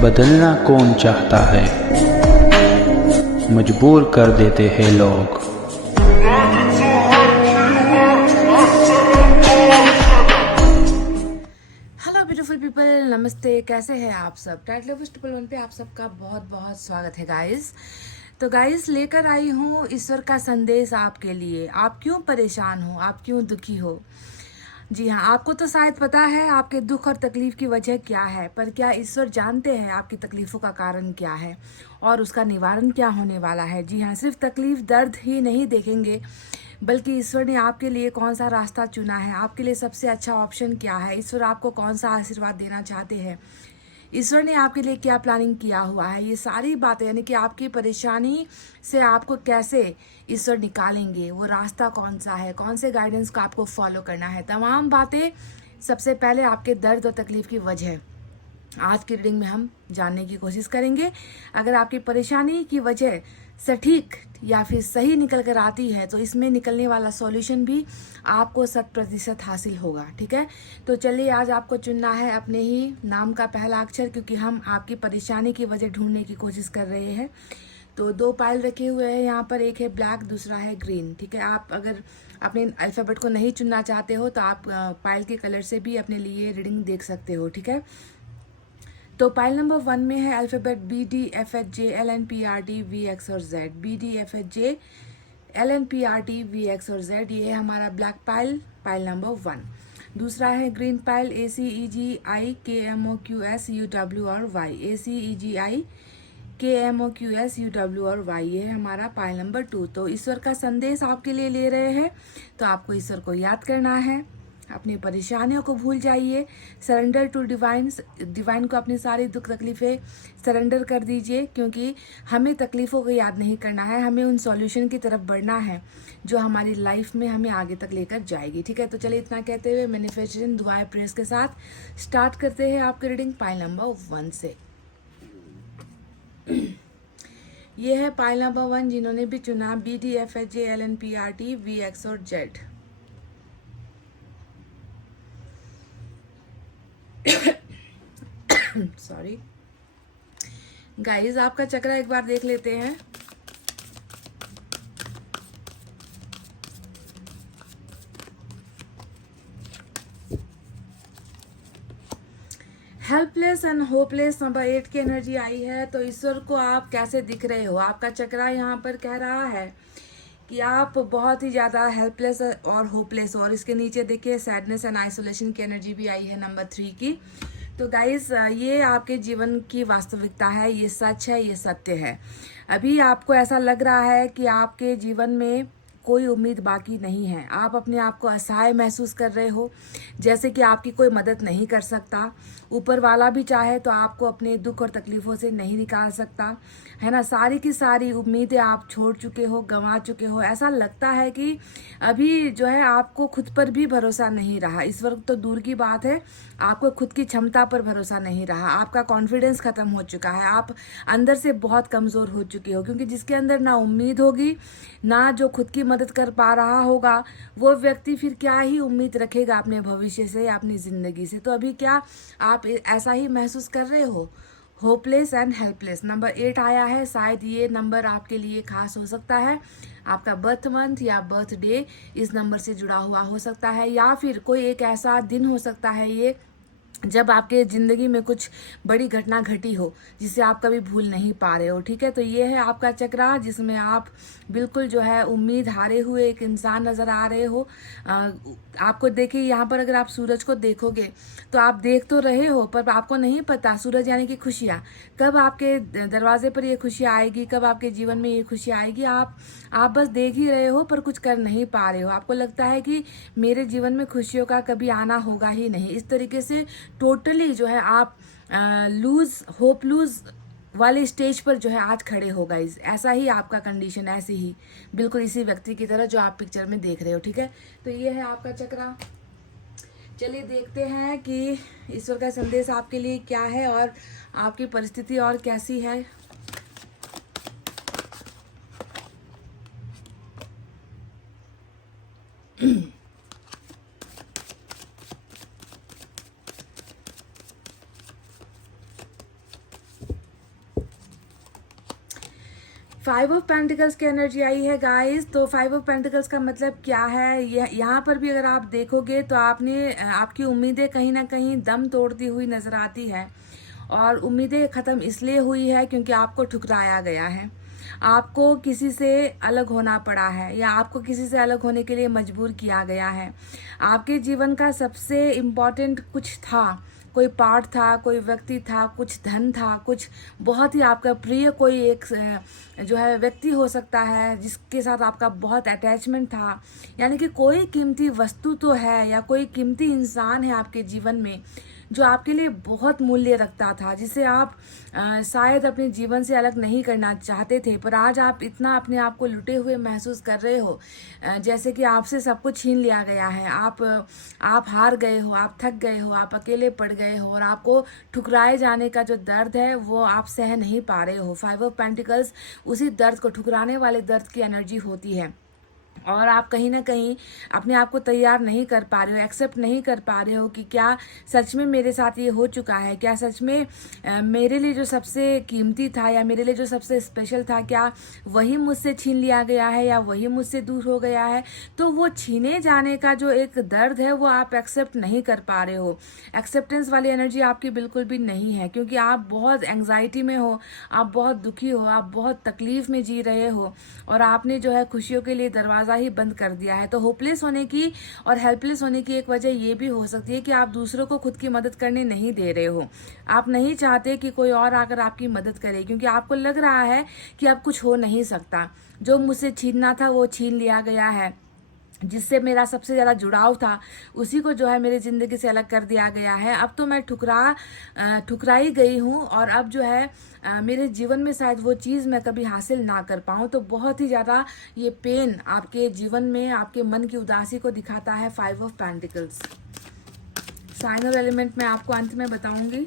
बदलना कौन चाहता है, मजबूर कर देते हैं लोग। हेलो ब्यूटीफुल पीपल, नमस्ते। कैसे हैं आप सब? टाइटल ऑफ ट्रिपल वन पे आप सबका बहुत बहुत स्वागत है गाइस। तो गाइस, लेकर आई हूँ ईश्वर का संदेश आपके लिए। आप क्यों परेशान हो, आप क्यों दुखी हो? जी हाँ, आपको तो शायद पता है आपके दुख और तकलीफ की वजह क्या है, पर क्या ईश्वर जानते हैं आपकी तकलीफों का कारण क्या है और उसका निवारण क्या होने वाला है? जी हाँ, सिर्फ तकलीफ दर्द ही नहीं देखेंगे, बल्कि ईश्वर ने आपके लिए कौन सा रास्ता चुना है, आपके लिए सबसे अच्छा ऑप्शन क्या है, ईश्वर आपको कौन सा आशीर्वाद देना चाहते हैं, ईश्वर ने आपके लिए क्या प्लानिंग किया हुआ है, ये सारी बातें, यानी कि आपकी परेशानी से आपको कैसे ईश्वर निकालेंगे, वो रास्ता कौन सा है, कौन से गाइडेंस को आपको फॉलो करना है, तमाम बातें। सबसे पहले आपके दर्द और तकलीफ की वजह आज की रीडिंग में हम जानने की कोशिश करेंगे। अगर आपकी परेशानी की वजह सटीक या फिर सही निकल कर आती है तो इसमें निकलने वाला सॉल्यूशन भी आपको 100% हासिल होगा। ठीक है, तो चलिए, आज आपको चुनना है अपने ही नाम का पहला अक्षर, क्योंकि हम आपकी परेशानी की वजह ढूंढने की कोशिश कर रहे हैं। तो 2 पाइल रखे हुए हैं यहाँ पर, एक है ब्लैक, दूसरा है ग्रीन। ठीक है, आप अगर अपने अल्फ़ाबेट को नहीं चुनना चाहते हो तो आप पाइल के कलर से भी अपने लिए रीडिंग देख सकते हो। ठीक है, तो पाइल नंबर 1 में है अल्फ़ाबेट BDFHJLNPRTVX और Z। BDFHJ LNPRTVX और Z, ये है हमारा ब्लैक पाइल, पाइल नंबर 1। दूसरा है ग्रीन पाइल ACEGIKMOQSUW और Y। ACEGIKMOQSUW और Y, ये है हमारा पाइल नंबर 2। तो ईश्वर का संदेश आपके लिए ले रहे हैं, तो आपको ईश्वर को याद करना है, अपनी परेशानियों को भूल जाइए, सरेंडर टू डिवाइन। डिवाइन को अपनी सारी दुख तकलीफ़ें सरेंडर कर दीजिए, क्योंकि हमें तकलीफ़ों को याद नहीं करना है, हमें उन सॉल्यूशन की तरफ बढ़ना है जो हमारी लाइफ में हमें आगे तक लेकर जाएगी। ठीक है, तो चलिए, इतना कहते हुए मैनिफेस्टेशन दुआएं प्रेयर्स के साथ स्टार्ट करते हैं आपकी रीडिंग पाइल नंबर 1 से। ये है पाइल नंबर 1, जिन्होंने भी चुना BDFHJLNPRTVX और Z। सॉरी गाइस, आपका चक्रा एक बार देख लेते हैं। हेल्पलेस एंड होपलेस नंबर 8 की एनर्जी आई है। तो ईश्वर को आप कैसे दिख रहे हो? आपका चक्रा यहाँ पर कह रहा है कि आप बहुत ही ज़्यादा हेल्पलेस और होपलेस हो, और इसके नीचे देखिए सैडनेस एंड आइसोलेशन की एनर्जी भी आई है नंबर 3 की। तो गाइस, ये आपके जीवन की वास्तविकता है, ये सच है, ये सत्य है। अभी आपको ऐसा लग रहा है कि आपके जीवन में कोई उम्मीद बाकी नहीं है, आप अपने आप को असहाय महसूस कर रहे हो, जैसे कि आपकी कोई मदद नहीं कर सकता, ऊपर वाला भी चाहे तो आपको अपने दुख और तकलीफ़ों से नहीं निकाल सकता, है ना। सारी की सारी उम्मीदें आप छोड़ चुके हो, गंवा चुके हो। ऐसा लगता है कि अभी जो है आपको खुद पर भी भरोसा नहीं रहा। इस वक्त तो दूर की बात है, आपको खुद की क्षमता पर भरोसा नहीं रहा, आपका कॉन्फिडेंस खत्म हो चुका है, आप अंदर से बहुत कमज़ोर हो चुके हो, क्योंकि जिसके अंदर ना उम्मीद होगी, ना जो खुद की मदद कर पा रहा होगा, वो व्यक्ति फिर क्या ही उम्मीद रखेगा अपने भविष्य से या अपनी ज़िंदगी से। तो अभी क्या आप ऐसा ही महसूस कर रहे हो, होपलेस एंड हेल्पलेस? नंबर 8 आया है, शायद ये नंबर आपके लिए खास हो सकता है, आपका बर्थ मंथ या बर्थ डे इस नंबर से जुड़ा हुआ हो सकता है, या फिर कोई एक ऐसा दिन हो सकता है ये जब आपके ज़िंदगी में कुछ बड़ी घटना घटी हो जिसे आप कभी भूल नहीं पा रहे हो। ठीक है, तो ये है आपका चक्रा, जिसमें आप बिल्कुल जो है उम्मीद हारे हुए एक इंसान नज़र आ रहे हो। आपको देखिए यहाँ पर, अगर आप सूरज को देखोगे तो आप देख तो रहे हो, पर आपको नहीं पता सूरज यानी कि खुशियाँ कब आपके दरवाजे पर ये खुशियाँ आएगी, कब आपके जीवन में ये खुशियाँ आएगी। आप बस देख ही रहे हो पर कुछ कर नहीं पा रहे हो। आपको लगता है कि मेरे जीवन में खुशियों का कभी आना होगा ही नहीं। इस तरीके से टोटली जो है आप होप लूज वाले स्टेज पर जो है आज खड़े हो गाइस। ऐसा ही आपका कंडीशन, ऐसे ही बिल्कुल इसी व्यक्ति की तरह जो आप पिक्चर में देख रहे हो। ठीक है, तो ये है आपका चक्रा। चलिए देखते हैं कि ईश्वर का संदेश आपके लिए क्या है और आपकी परिस्थिति और कैसी है। फाइव ऑफ पेंटिकल्स की एनर्जी आई है गाइस। तो फाइव ऑफ पेंटिकल्स का मतलब क्या है, यहाँ पर भी अगर आप देखोगे तो आपकी उम्मीदें कहीं ना कहीं दम तोड़ती हुई नजर आती है। और उम्मीदें ख़त्म इसलिए हुई है क्योंकि आपको ठुकराया गया है, आपको किसी से अलग होना पड़ा है, या आपको किसी से अलग होने के लिए मजबूर किया गया है। आपके जीवन का सबसे इम्पोर्टेंट कुछ था, कोई पार्ट था, कोई व्यक्ति था, कुछ धन था, कुछ बहुत ही आपका प्रिय कोई एक जो है व्यक्ति हो सकता है जिसके साथ आपका बहुत अटैचमेंट था। यानी कि कोई कीमती वस्तु तो है या कोई कीमती इंसान है आपके जीवन में जो आपके लिए बहुत मूल्य रखता था, जिसे आप शायद अपने जीवन से अलग नहीं करना चाहते थे। पर आज आप इतना अपने आप को लुटे हुए महसूस कर रहे हो, जैसे कि आपसे सब कुछ छीन लिया गया है। आप हार गए हो, आप थक गए हो, आप अकेले पड़ गए हो, और आपको ठुकराए जाने का जो दर्द है वो आप सह नहीं पा रहे हो। फाइव ऑफ पेंटिकल्स उसी दर्द को, ठुकराने वाले दर्द की एनर्जी होती है। और आप कहीं ना कहीं अपने आप को तैयार नहीं कर पा रहे हो, एक्सेप्ट नहीं कर पा रहे हो कि क्या सच में मेरे साथ ये हो चुका है, क्या सच में मेरे लिए जो सबसे कीमती था या मेरे लिए जो सबसे स्पेशल था, क्या वही मुझसे छीन लिया गया है या वही मुझसे दूर हो गया है। तो वो छीने जाने का जो एक दर्द है वो आप एक्सेप्ट नहीं कर पा रहे हो। एक्सेप्टेंस वाली एनर्जी आपकी बिल्कुल भी नहीं है, क्योंकि आप बहुत एंग्जाइटी में हो, आप बहुत दुखी हो, आप बहुत तकलीफ में जी रहे हो, और आपने जो है खुशियों के लिए दरवाजा ही बंद कर दिया है। तो होपलेस होने की और हेल्पलेस होने की एक वजह ये भी हो सकती है कि आप दूसरों को खुद की मदद करने नहीं दे रहे हो। आप नहीं चाहते कि कोई और आकर आपकी मदद करे, क्योंकि आपको लग रहा है कि अब कुछ हो नहीं सकता। जो मुझसे छीनना था वो छीन लिया गया है, जिससे मेरा सबसे ज़्यादा जुड़ाव था उसी को जो है मेरी ज़िंदगी से अलग कर दिया गया है। अब तो मैं ठुकराई गई हूँ, और अब जो है मेरे जीवन में शायद वो चीज़ मैं कभी हासिल ना कर पाऊँ। तो बहुत ही ज़्यादा ये पेन आपके जीवन में, आपके मन की उदासी को दिखाता है फाइव ऑफ पेंटिकल्स। साइन और एलिमेंट मैं आपको अंत में बताऊंगी।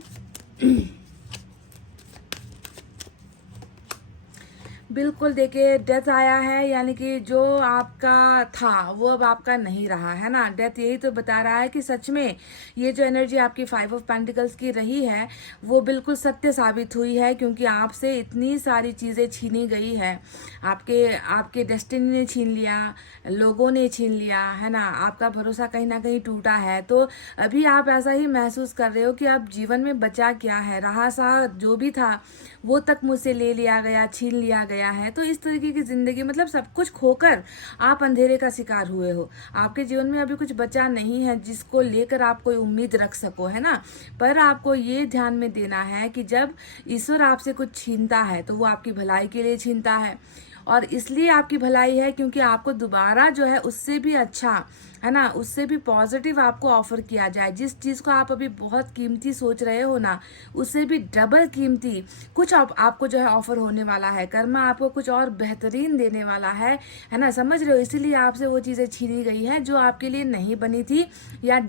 बिल्कुल, देखिए डेथ आया है, यानी कि जो आपका था वो अब आपका नहीं रहा है ना। डेथ यही तो बता रहा है कि सच में ये जो एनर्जी आपकी फाइव ऑफ पेंटिकल्स की रही है वो बिल्कुल सत्य साबित हुई है, क्योंकि आपसे इतनी सारी चीज़ें छीनी गई है। आपके डेस्टिनी ने छीन लिया, लोगों ने छीन लिया, है ना। आपका भरोसा कहीं ना कहीं टूटा है। तो अभी आप ऐसा ही महसूस कर रहे हो कि अब जीवन में बचा क्या है, रहा सा जो भी था वो तक मुझसे ले लिया गया, छीन लिया गया है। तो इस तरीके की जिंदगी, मतलब सब कुछ खोकर आप अंधेरे का शिकार हुए हो। आपके जीवन में अभी कुछ बचा नहीं है जिसको लेकर आप कोई उम्मीद रख सको, है ना। पर आपको ये ध्यान में देना है कि जब ईश्वर आपसे कुछ छीनता है तो वो आपकी भलाई के लिए छीनता है, और इसलिए आपकी भलाई है क्योंकि आपको दोबारा जो है उससे भी अच्छा, है ना, उससे भी पॉजिटिव आपको ऑफर किया जाए। जिस चीज़ को आप अभी बहुत कीमती सोच रहे हो ना, उससे भी डबल कीमती कुछ आपको जो है ऑफर होने वाला है। कर्मा आपको कुछ और बेहतरीन देने वाला है ना, समझ रहे हो। इसीलिए आपसे वो चीज़ें छीनी गई हैं जो आपके लिए नहीं बनी थी, या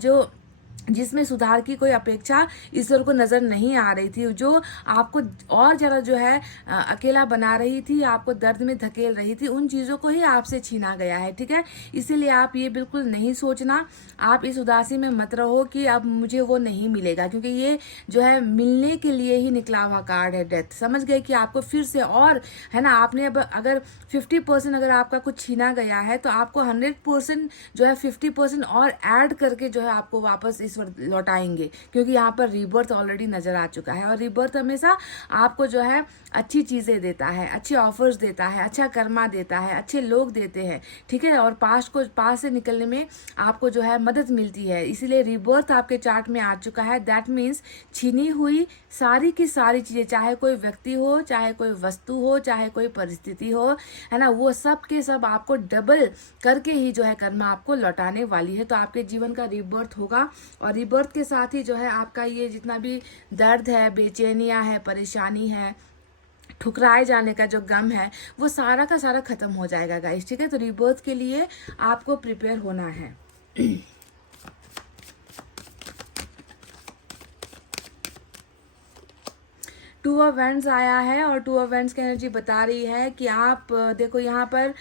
जिसमें सुधार की कोई अपेक्षा ईश्वर को नजर नहीं आ रही थी, जो आपको और ज़्यादा जो है अकेला बना रही थी, आपको दर्द में धकेल रही थी। उन चीज़ों को ही आपसे छीना गया है, ठीक है। इसीलिए आप ये बिल्कुल नहीं सोचना, आप इस उदासी में मत रहो कि अब मुझे वो नहीं मिलेगा, क्योंकि ये जो है मिलने के लिए ही निकला हुआ कार्ड है डेथ। समझ गए कि आपको फिर से, और है ना, आपने अब अगर 50% अगर आपका कुछ छीना गया है तो आपको 100% जो है 50% और ऐड करके जो है आपको वापस लौटाएंगे, क्योंकि यहाँ पर रीबर्थ ऑलरेडी नजर आ चुका है। और रीबर्थ हमेशा आपको जो है अच्छी चीजें देता है, अच्छे ऑफर्स देता है, अच्छा कर्मा देता है, अच्छे लोग देते हैं, ठीक है। और पास से निकलने में आपको जो है मदद मिलती है। इसीलिए रीबर्थ आपके चार्ट में आ चुका है। दैट मीन्स छीनी हुई सारी की सारी चीजें, चाहे कोई व्यक्ति हो, चाहे कोई वस्तु हो, चाहे कोई परिस्थिति हो, है ना, वो सब के सब आपको डबल करके ही जो है कर्मा आपको लौटाने वाली है। तो आपके जीवन का रीबर्थ होगा, और रीबर्थ के साथ ही जो है आपका ये जितना भी दर्द है, बेचैनियां है, परेशानी है, ठुकराए जाने का जो गम है, वो सारा का सारा खत्म हो जाएगा गाइस, ठीक है। तो रीबर्थ के लिए आपको प्रिपेयर होना है। टू ऑफ वैंड्स आया है और टू ऑफ वैंड्स की एनर्जी बता रही है कि आप देखो यहाँ पर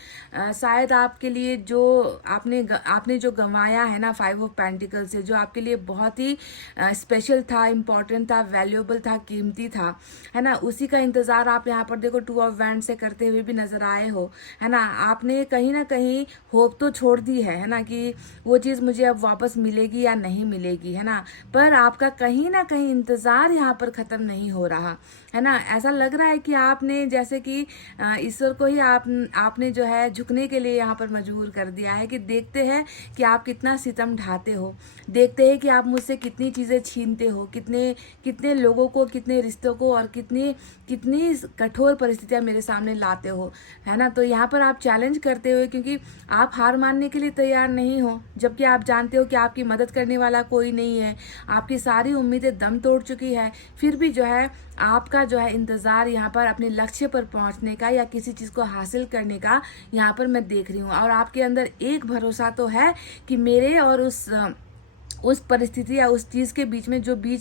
शायद आपके लिए जो आपने जो गंवाया है ना 5 ऑफ पेंटिकल से, जो आपके लिए बहुत ही स्पेशल था, इम्पोर्टेंट था, वैल्यूएबल था, कीमती था, है ना, उसी का इंतजार आप यहाँ पर देखो टू ऑफ वैंड्स से करते हुए भी नजर आए हो, है ना। आपने कहीं ना कहीं होप तो छोड़ दी है ना, कि वो चीज़ मुझे अब वापस मिलेगी या नहीं मिलेगी, है ना, पर आपका कहीं ना कहीं इंतजार यहाँ पर खत्म नहीं हो रहा, है ना। ऐसा लग रहा है कि आपने जैसे कि ईश्वर को ही आपने जो है झुकने के लिए यहाँ पर मजबूर कर दिया है, कि देखते हैं कि आप कितना सितम ढाते हो, देखते हैं कि आप मुझसे कितनी चीज़ें छीनते हो, कितने कितने लोगों को, कितने रिश्तों को और कितनी कितनी कठोर परिस्थितियाँ मेरे सामने लाते हो, है ना। तो यहाँ पर आप चैलेंज करते हो क्योंकि आप हार मानने के लिए तैयार नहीं हो, जबकि आप जानते हो कि आपकी मदद करने वाला कोई नहीं है, आपकी सारी उम्मीदें दम तोड़ चुकी है, फिर भी जो है आपका जो है इंतज़ार यहाँ पर अपने लक्ष्य पर पहुँचने का या किसी चीज़ को हासिल करने का यहाँ पर मैं देख रही हूँ। और आपके अंदर एक भरोसा तो है कि मेरे और उस परिस्थिति या उस चीज़ के बीच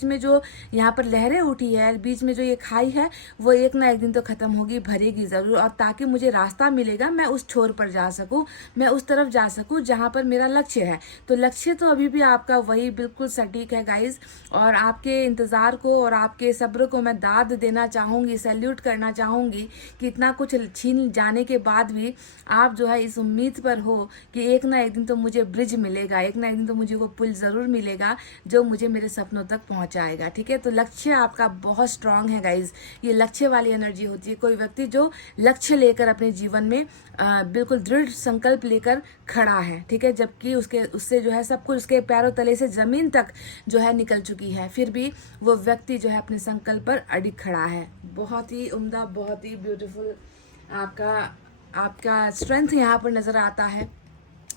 में जो यहाँ पर लहरें उठी है, बीच में जो ये खाई है, वो एक ना एक दिन तो ख़त्म होगी, भरेगी ज़रूर, और ताकि मुझे रास्ता मिलेगा, मैं उस छोर पर जा सकूँ, मैं उस तरफ जा सकूँ जहाँ पर मेरा लक्ष्य है। तो लक्ष्य तो अभी भी आपका वही बिल्कुल सटीक है गाइज, और आपके इंतज़ार को और आपके सब्र को मैं दाद देना चाहूँगी, सैल्यूट करना चाहूँगी कि इतना कुछ छीन जाने के बाद भी आप जो है इस उम्मीद पर हो कि एक ना एक दिन तो मुझे ब्रिज मिलेगा, एक ना एक दिन तो मुझे वो पुल ज़रूर मिलेगा जो मुझे मेरे सपनों तक पहुंचाएगा। ठीक है, तो लक्ष्य आपका बहुत स्ट्रांग है गाइज, ये लक्ष्य वाली एनर्जी होती है। कोई व्यक्ति जो लक्ष्य लेकर अपने जीवन में बिल्कुल दृढ़ संकल्प लेकर खड़ा है, ठीक है, जबकि उससे जो है सब कुछ उसके पैरों तले से जमीन तक जो है निकल चुकी है, फिर भी वो व्यक्ति जो है अपने संकल्प पर अडिग खड़ा है। बहुत ही उम्दा, बहुत ही ब्यूटीफुल आपका स्ट्रेंथ यहाँ पर नजर आता है।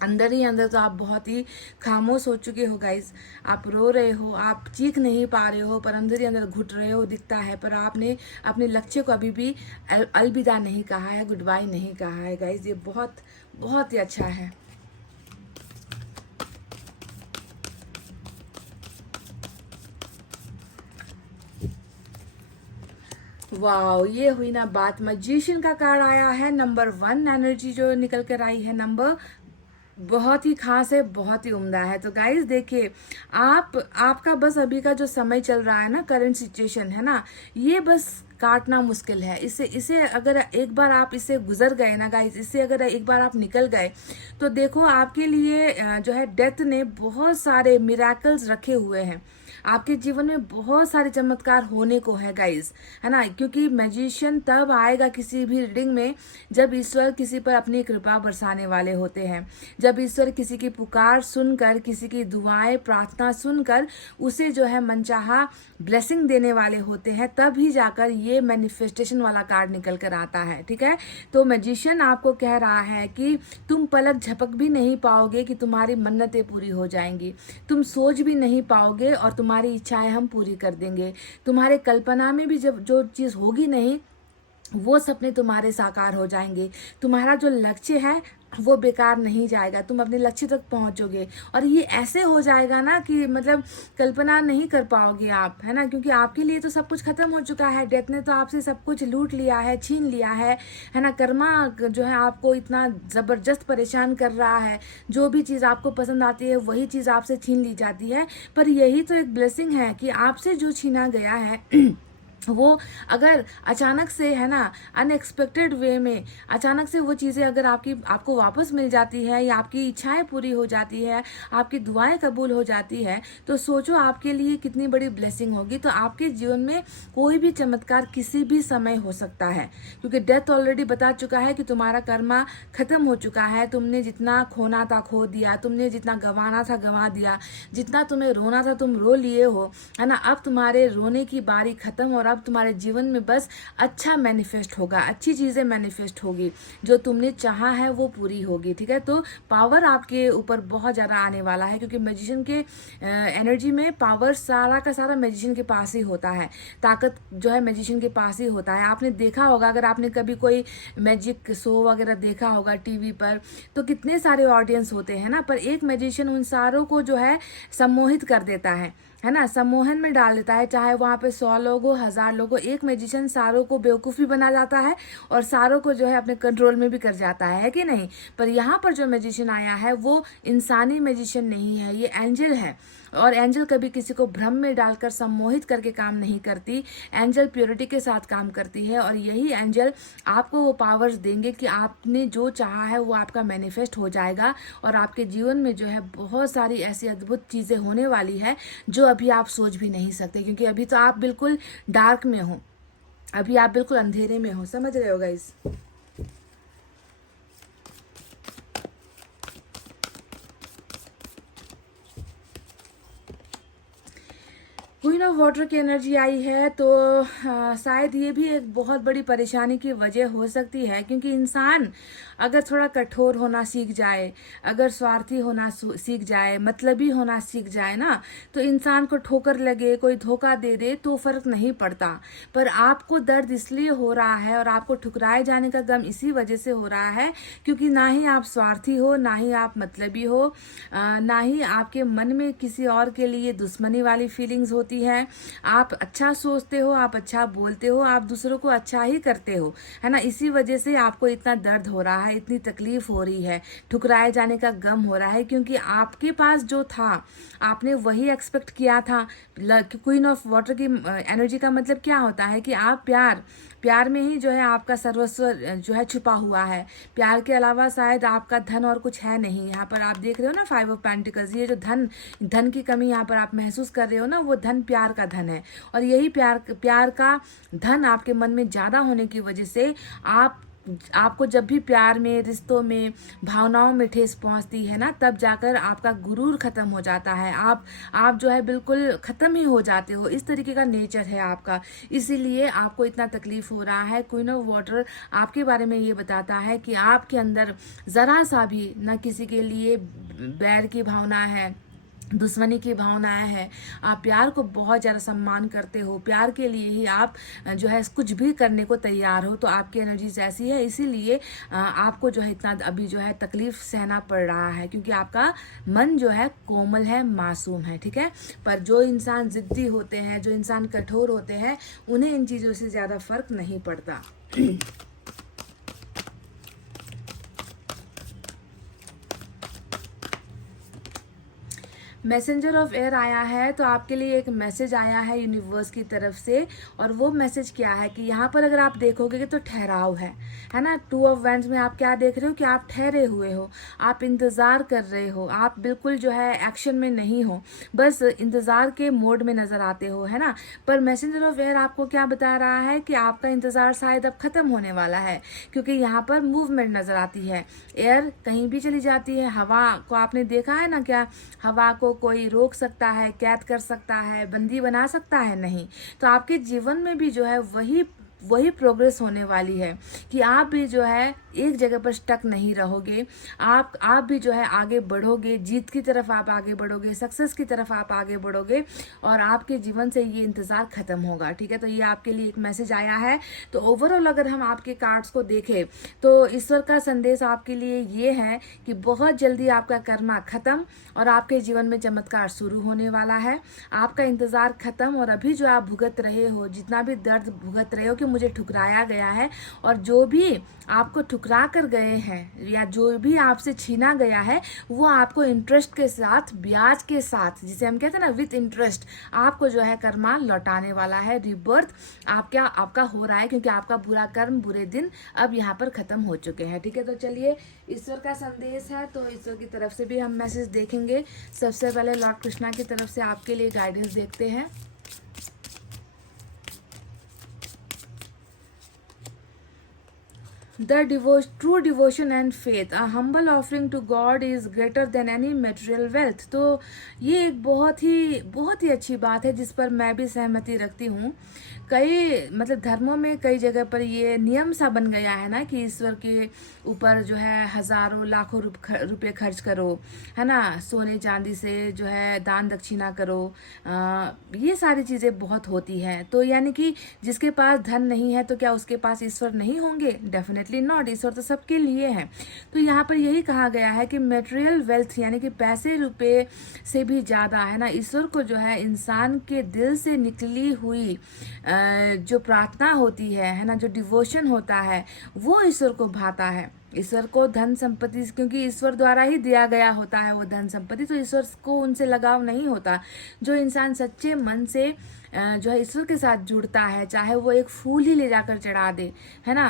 अंदर ही अंदर तो आप बहुत ही खामोश हो चुके हो गाइज, आप रो रहे हो, आप चीख नहीं पा रहे हो, पर अंदर ही अंदर घुट रहे हो दिखता है, पर आपने अपने लक्ष्य को अभी भी अलविदा नहीं कहा है, गुड बाय नहीं कहा है गाइज। ये बहुत बहुत ही अच्छा है। वाओ, ये हुई ना बात। मैजिशियन का कार्ड आया है, नंबर 1 एनर्जी जो निकल कर आई है, नंबर बहुत ही खास है, बहुत ही उम्दा है। तो गाइज देखिए, आपका बस अभी का जो समय चल रहा है ना, करंट सिचुएशन है ना, ये बस काटना मुश्किल है। इसे अगर एक बार आप इससे गुजर गए ना गाइज, इससे अगर एक बार आप निकल गए तो देखो आपके लिए जो है डेथ ने बहुत सारे मिराकल्स रखे हुए हैं, आपके जीवन में बहुत सारे चमत्कार होने को है गाइज, है ना। क्योंकि मैजिशियन तब आएगा किसी भी रीडिंग में जब ईश्वर किसी पर अपनी कृपा बरसाने वाले होते हैं, जब ईश्वर किसी की पुकार सुनकर, किसी की दुआएं प्रार्थना सुनकर उसे जो है मनचाहा ब्लेसिंग देने वाले होते हैं, तब ही जाकर ये मैनिफेस्टेशन वाला कार्ड निकल कर आता है। ठीक है, तो मैजिशियन आपको कह रहा है कि तुम पलक झपक भी नहीं पाओगे कि तुम्हारी मन्नतें पूरी हो जाएंगी, तुम सोच भी नहीं पाओगे और तुम्हारी इच्छाएं हम पूरी कर देंगे। तुम्हारे कल्पना में भी जब जो चीज़ होगी नहीं, वो सपने तुम्हारे साकार हो जाएंगे। तुम्हारा जो लक्ष्य है वो बेकार नहीं जाएगा, तुम अपने लक्ष्य तक पहुंचोगे, और ये ऐसे हो जाएगा ना कि मतलब कल्पना नहीं कर पाओगे आप, है ना। क्योंकि आपके लिए तो सब कुछ खत्म हो चुका है, डेथ ने तो आपसे सब कुछ लूट लिया है, छीन लिया है ना। कर्मा जो है आपको इतना ज़बरदस्त परेशान कर रहा है, जो भी चीज़ आपको पसंद आती है वही चीज़ आपसे छीन ली जाती है। पर यही तो एक ब्लेसिंग है कि आपसे जो छीना गया है वो अगर अचानक से, है ना, अनएक्सपेक्टेड वे में अचानक से वो चीज़ें अगर आपको वापस मिल जाती है, या आपकी इच्छाएं पूरी हो जाती है, आपकी दुआएं कबूल हो जाती है, तो सोचो आपके लिए कितनी बड़ी ब्लेसिंग होगी। तो आपके जीवन में कोई भी चमत्कार किसी भी समय हो सकता है, क्योंकि डेथ ऑलरेडी बता चुका है कि तुम्हारा कर्मा खत्म हो चुका है। तुमने जितना खोना था खो दिया, तुमने जितना गंवाना था गंवा दिया, जितना तुम्हें रोना था तुम रो लिए हो, है ना। अब तुम्हारे रोने की बारी खत्म, और अब तुम्हारे जीवन में बस अच्छा मैनिफेस्ट होगा, अच्छी चीजें मैनिफेस्ट होगी, जो तुमने चाहा है वो पूरी होगी। ठीक है, तो पावर आपके ऊपर बहुत ज्यादा आने वाला है, क्योंकि मैजिशियन के एनर्जी में पावर सारा का सारा मैजिशियन के पास ही होता है, ताकत जो है मैजिशियन के पास ही होता है। आपने देखा होगा, अगर आपने कभी कोई मैजिक शो वगैरह देखा होगा टीवी पर, तो कितने सारे ऑडियंस होते हैं ना, पर एक मैजिशियन उन सारों को जो है सम्मोहित कर देता है, है ना, सम्मोहन में डाल देता है। चाहे वहाँ पे 100 लोग हो, 1000 लोग हो, एक मैजिशियन सारों को बेवकूफ़ भी बना जाता है और सारों को जो है अपने कंट्रोल में भी कर जाता है कि नहीं। पर यहाँ पर जो मैजिशियन आया है वो इंसानी मैजिशियन नहीं है, ये एंजल है। और एंजल कभी किसी को भ्रम में डालकर सम्मोहित करके काम नहीं करती। एंजल प्योरिटी के साथ काम करती है और यही एंजल आपको वो पावर्स देंगे कि आपने जो चाहा है वो आपका मैनिफेस्ट हो जाएगा और आपके जीवन में जो है बहुत सारी ऐसी अद्भुत चीज़ें होने वाली है जो अभी आप सोच भी नहीं सकते, क्योंकि अभी तो आप बिल्कुल डार्क में हो, अभी आप बिल्कुल अंधेरे में हो। समझ रहे हो गाइस। क्वीन ऑफ वाटर की एनर्जी आई है तो शायद ये भी एक बहुत बड़ी परेशानी की वजह हो सकती है, क्योंकि इंसान अगर थोड़ा कठोर होना सीख जाए, अगर स्वार्थी होना सीख जाए, मतलबी होना सीख जाए ना, तो इंसान को ठोकर लगे, कोई धोखा दे दे तो फर्क नहीं पड़ता। पर आपको दर्द इसलिए हो रहा है और आपको ठुकराए जाने का गम इसी वजह से हो रहा है क्योंकि ना ही आप स्वार्थी हो, ना ही आप मतलबी हो, ना ही आपके मन में किसी और के लिए दुश्मनी वाली फीलिंग्स होती है। आप अच्छा सोचते हो, आप अच्छा बोलते हो, आप दूसरों को अच्छा ही करते हो, है ना। इसी वजह से आपको इतना दर्द हो रहा है, इतनी तकलीफ हो रही है, ठुकराए जाने का गम हो रहा है, क्योंकि आपके पास जो था आपने वही एक्सपेक्ट किया था। क्वीन ऑफ वाटर की एनर्जी का मतलब क्या होता है कि आप प्यार में ही जो है आपका सर्वस्व जो है छुपा हुआ है। प्यार के अलावा शायद आपका धन और कुछ है नहीं। यहाँ पर आप देख रहे हो ना 5 ऑफ पेंटिकल्स, ये जो धन की कमी यहाँ पर आप महसूस कर रहे हो ना, वो धन प्यार का धन है। और यही प्यार का धन आपके मन में ज़्यादा होने की वजह से आपको जब भी प्यार में, रिश्तों में, भावनाओं में ठेस पहुंचती है ना, तब जाकर आपका गुरूर खत्म हो जाता है। आप जो है बिल्कुल खत्म ही हो जाते हो। इस तरीके का नेचर है आपका, इसीलिए आपको इतना तकलीफ हो रहा है। क्वीन ऑफ वाटर आपके बारे में ये बताता है कि आपके अंदर जरा सा भी ना किसी के लिए बैर की भावना है, दुश्मनी की भावनाएं हैं। आप प्यार को बहुत ज़्यादा सम्मान करते हो, प्यार के लिए ही आप जो है कुछ भी करने को तैयार हो। तो आपकी एनर्जीज ऐसी है, इसीलिए आपको जो है इतना अभी जो है तकलीफ सहना पड़ रहा है, क्योंकि आपका मन जो है कोमल है, मासूम है, ठीक है। पर जो इंसान जिद्दी होते हैं, जो इंसान कठोर होते हैं, उन्हें इन चीज़ों से ज़्यादा फर्क नहीं पड़ता। मैसेंजर ऑफ एयर आया है तो आपके लिए एक मैसेज आया है यूनिवर्स की तरफ से। और वो मैसेज क्या है कि यहाँ पर अगर आप देखोगे तो ठहराव है ना। 2 ऑफ वैंड्स में आप क्या देख रहे हो कि आप ठहरे हुए हो, आप इंतज़ार कर रहे हो, आप बिल्कुल जो है एक्शन में नहीं हो, बस इंतज़ार के मोड में नज़र आते हो, है ना। पर मैसेंजर ऑफ एयर आपको क्या बता रहा है कि आपका इंतज़ार शायद अब ख़त्म होने वाला है, क्योंकि यहाँ पर मूवमेंट नज़र आती है। एयर कहीं भी चली जाती है। हवा को आपने देखा है ना, क्या हवा को कोई रोक सकता है, कैद कर सकता है, बंदी बना सकता है? नहीं। तो आपके जीवन में भी जो है वही प्रोग्रेस होने वाली है कि आप भी जो है एक जगह पर स्टक नहीं रहोगे। आप भी जो है आगे बढ़ोगे, जीत की तरफ आप आगे बढ़ोगे, सक्सेस की तरफ आप आगे बढ़ोगे और आपके जीवन से ये इंतज़ार ख़त्म होगा, ठीक है। तो ये आपके लिए एक मैसेज आया है। तो ओवरऑल अगर हम आपके कार्ड्स को देखें तो ईश्वर का संदेश आपके लिए ये है कि बहुत जल्दी आपका कर्मा ख़त्म और आपके जीवन में चमत्कार शुरू होने वाला है। आपका इंतज़ार ख़त्म और अभी जो आप भुगत रहे हो, जितना भी दर्द भुगत रहे हो कि मुझे ठुकराया गया है, और जो भी आपको ठुकरा कर गए हैं या जो भी आपसे छीना गया है, वो आपको इंटरेस्ट के साथ, ब्याज के साथ, जिसे हम कहते हैं ना विथ इंटरेस्ट, आपको जो है कर्मा लौटाने वाला है। रिबर्थ आपका हो रहा है, क्योंकि आपका बुरा कर्म, बुरे दिन अब यहाँ पर खत्म हो चुके हैं, ठीक है। तो चलिए, ईश्वर का संदेश है तो ईश्वर की तरफ से भी हम मैसेज देखेंगे। सबसे पहले लॉर्ड कृष्णा की तरफ से आपके लिए गाइडेंस देखते हैं। True devotion and faith, a humble offering to God is greater than any material wealth। तो ये एक बहुत ही अच्छी बात है जिस पर मैं भी सहमति रखती हूँ। कई मतलब धर्मों में कई जगह पर ये नियम सा बन गया है ना कि ईश्वर के ऊपर जो है हजारों लाखों रुपए खर्च करो, है ना, सोने चांदी से जो है दान दक्षिणा करो। ये सारी चीज़ें बहुत होती हैं। तो यानी कि जिसके पास धन नहीं है तो क्या उसके पास ईश्वर नहीं होंगे? डेफिनेटली डेफिनेटली नॉट, ईश्वर तो सबके लिए है। तो यहाँ पर यही कहा गया है कि मटेरियल वेल्थ यानी कि पैसे रुपए से भी ज़्यादा है ना, ईश्वर को जो है इंसान के दिल से निकली हुई जो प्रार्थना होती है ना, जो डिवोशन होता है वो ईश्वर को भाता है। ईश्वर को धन संपत्ति, क्योंकि ईश्वर द्वारा ही दिया गया होता है वो धन संपत्ति, तो ईश्वर को उनसे लगाव नहीं होता। जो इंसान सच्चे मन से जो है ईश्वर के साथ जुड़ता है, चाहे वो एक फूल ही ले जाकर चढ़ा दे, है ना,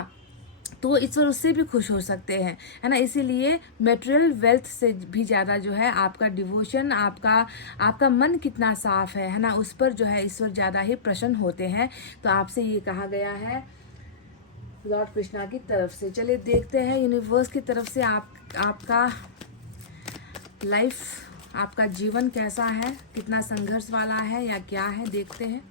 तो ईश्वर उससे भी खुश हो सकते हैं, है ना। इसीलिए मटेरियल वेल्थ से भी ज़्यादा जो है आपका डिवोशन, आपका मन कितना साफ है ना, उस पर जो है ईश्वर ज़्यादा ही प्रसन्न होते हैं। तो आपसे ये कहा गया है लॉर्ड कृष्णा की तरफ से। चलिए देखते हैं यूनिवर्स की तरफ से आपका लाइफ, आपका जीवन कैसा है, कितना संघर्ष वाला है या क्या है, देखते हैं।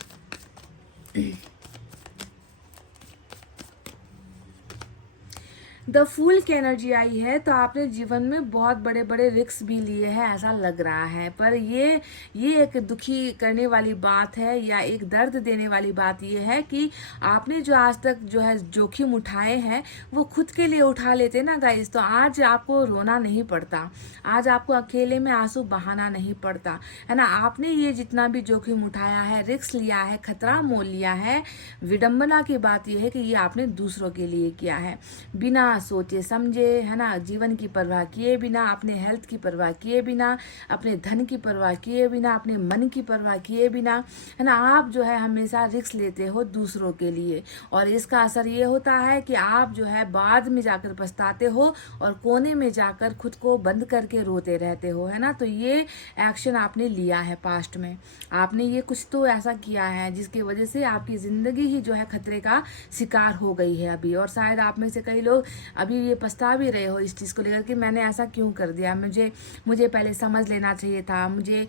द फूल की एनर्जी आई है, तो आपने जीवन में बहुत बड़े बड़े रिस्क भी लिए हैं ऐसा लग रहा है, पर ये एक दुखी करने वाली बात है या एक दर्द देने वाली बात ये है कि आपने जो आज तक जो है जोखिम उठाए हैं वो खुद के लिए उठा लेते ना गाइस, तो आज आपको रोना नहीं पड़ता, आज आपको अकेले में आंसू बहाना नहीं पड़ता, है ना। आपने ये जितना भी जोखिम उठाया है, रिस्क लिया है, खतरा मोल लिया है, विडंबना की बात यह है कि ये आपने दूसरों के लिए किया है, बिना सोचे समझे, है ना, जीवन की परवाह किए बिना, अपने हेल्थ की परवाह किए बिना, अपने धन की परवाह किए बिना, अपने मन की परवाह किए बिना, है ना। आप जो है हमेशा रिस्क लेते हो दूसरों के लिए, और इसका असर ये होता है कि आप जो है बाद में जाकर पछताते हो और कोने में जाकर खुद को बंद करके रोते रहते हो, है ना। तो ये एक्शन आपने लिया है पास्ट में, आपने ये कुछ तो ऐसा किया है जिसकी वजह से आपकी जिंदगी ही जो है खतरे का शिकार हो गई है अभी। और शायद आप में से कई लोग अभी ये पछता भी रहे हो इस चीज़ को लेकर कि मैंने ऐसा क्यों कर दिया, मुझे पहले समझ लेना चाहिए था, मुझे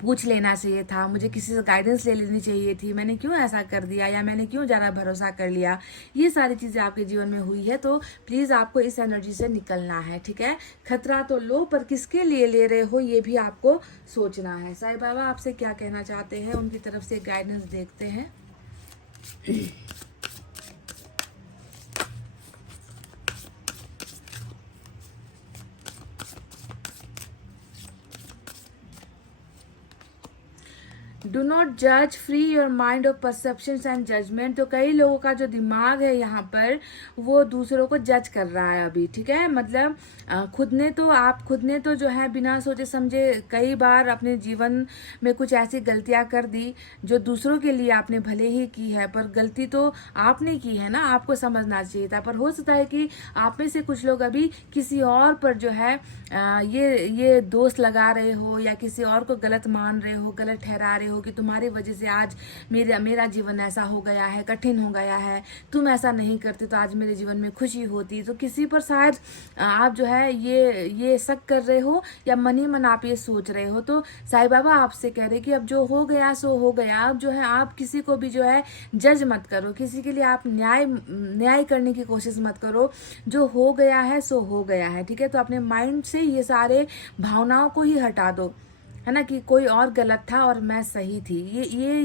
पूछ लेना चाहिए था, मुझे किसी से गाइडेंस ले लेनी चाहिए थी, मैंने क्यों ऐसा कर दिया, या मैंने क्यों ज़्यादा भरोसा कर लिया। ये सारी चीज़ें आपके जीवन में हुई है, तो प्लीज़ आपको इस एनर्जी से निकलना है, ठीक है। खतरा तो लो, पर किसके लिए ले रहे हो ये भी आपको सोचना है। साईं बाबा आपसे क्या कहना चाहते हैं, उनकी तरफ से गाइडेंस देखते हैं। डू नॉट जज, free your mind of perceptions and judgement. तो कई लोगों का जो दिमाग है यहाँ पर वो दूसरों को जज कर रहा है अभी, ठीक है। मतलब खुद ने तो जो है बिना सोचे समझे कई बार अपने जीवन में कुछ ऐसी गलतियां कर दी जो दूसरों के लिए आपने भले ही की है, पर गलती तो आपने की है ना, आपको समझना चाहिए था। पर हो सकता है कि आप में से कुछ लोग अभी किसी और पर जो है ये दोष लगा रहे हो, या किसी और को गलत मान रहे हो, गलत ठहरा रहे हो कि तुम्हारी वजह से आज मेरा जीवन ऐसा हो गया है, कठिन हो गया है, तुम ऐसा नहीं करते तो आज मेरे जीवन में खुशी होती। तो किसी पर शायद आप जो है ये शक कर रहे हो, या मन ही मन आप ये सोच रहे हो। तो साईं बाबा आपसे कह रहे कि अब जो हो गया सो हो गया। अब जो है आप किसी को भी जो है जज मत करो, किसी के लिए आप न्याय करने की कोशिश मत करो। जो हो गया है सो हो गया है, ठीक है। तो अपने माइंड से ये सारे भावनाओं को ही हटा दो, है ना, कि कोई और गलत था और मैं सही थी।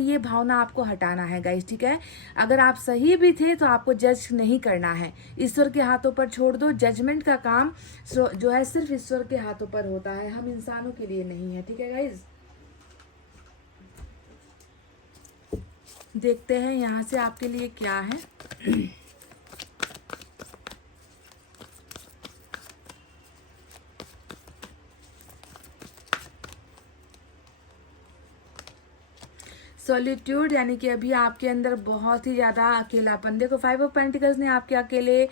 ये भावना आपको हटाना है गाइस, ठीक है। अगर आप सही भी थे तो आपको जज नहीं करना है, ईश्वर के हाथों पर छोड़ दो। जजमेंट का काम जो है सिर्फ ईश्वर के हाथों पर होता है, हम इंसानों के लिए नहीं है, ठीक है गाइस। देखते हैं यहाँ से आपके लिए क्या है। सॉलिट्यूड, यानी कि अभी आपके अंदर बहुत ही ज़्यादा अकेलापन। देखो 5 ऑफ पेंटिकल्स ने आपके अकेले,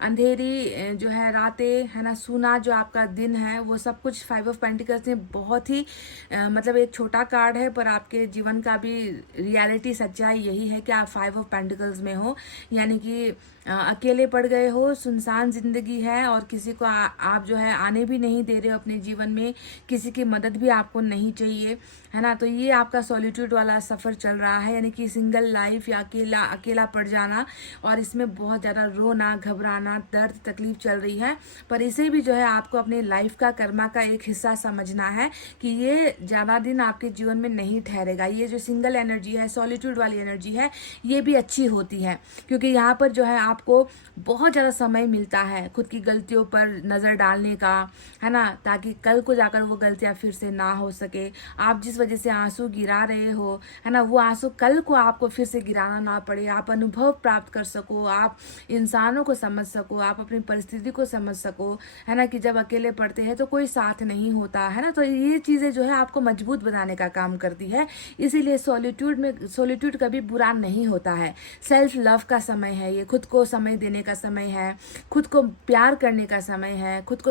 अंधेरी जो है रातें, है ना, सूना जो आपका दिन है, वो सब कुछ 5 ऑफ पेंटिकल्स ने बहुत ही मतलब एक छोटा कार्ड है, पर आपके जीवन का भी रियलिटी सच्चाई यही है कि आप 5 ऑफ पेंटिकल्स में हो, यानी कि अकेले पड़ गए हो, सुनसान जिंदगी है, और किसी को आप जो है आने भी नहीं दे रहे हो अपने जीवन में, किसी की मदद भी आपको नहीं चाहिए, है ना। तो ये आपका सॉलिट्यूड वाला सफर सफ़र चल रहा है, यानी कि सिंगल लाइफ या अकेला पड़ जाना, और इसमें बहुत ज़्यादा रोना, घबराना, दर्द, तकलीफ चल रही है, पर इसे भी जो है आपको अपने लाइफ का, कर्मा का एक हिस्सा समझना है कि ये ज़्यादा दिन आपके जीवन में नहीं ठहरेगा। ये जो सिंगल एनर्जी है, सॉलिट्यूड वाली एनर्जी है, ये भी अच्छी होती है, क्योंकि यहाँ पर जो है आपको बहुत ज़्यादा समय मिलता है खुद की गलतियों पर नज़र डालने का, है ना, ताकि कल को जाकर वो गलतियाँ फिर से ना हो सके। आप जिस वजह से आंसू गिरा रहे हो, है ना, वो आंसू कल को आपको फिर से गिराना ना पड़े, आप अनुभव प्राप्त कर सको, आप इंसानों को समझ सको, आप अपनी परिस्थिति को समझ सको, है ना, कि जब अकेले पड़ते हैं तो कोई साथ नहीं होता, है ना। तो ये चीज़ें जो है आपको मजबूत बनाने का काम करती है। इसीलिए सॉलिट्यूड कभी बुरा नहीं होता है। सेल्फ लव का समय है ये, खुद को समय देने का समय है, खुद को प्यार करने का समय है, खुद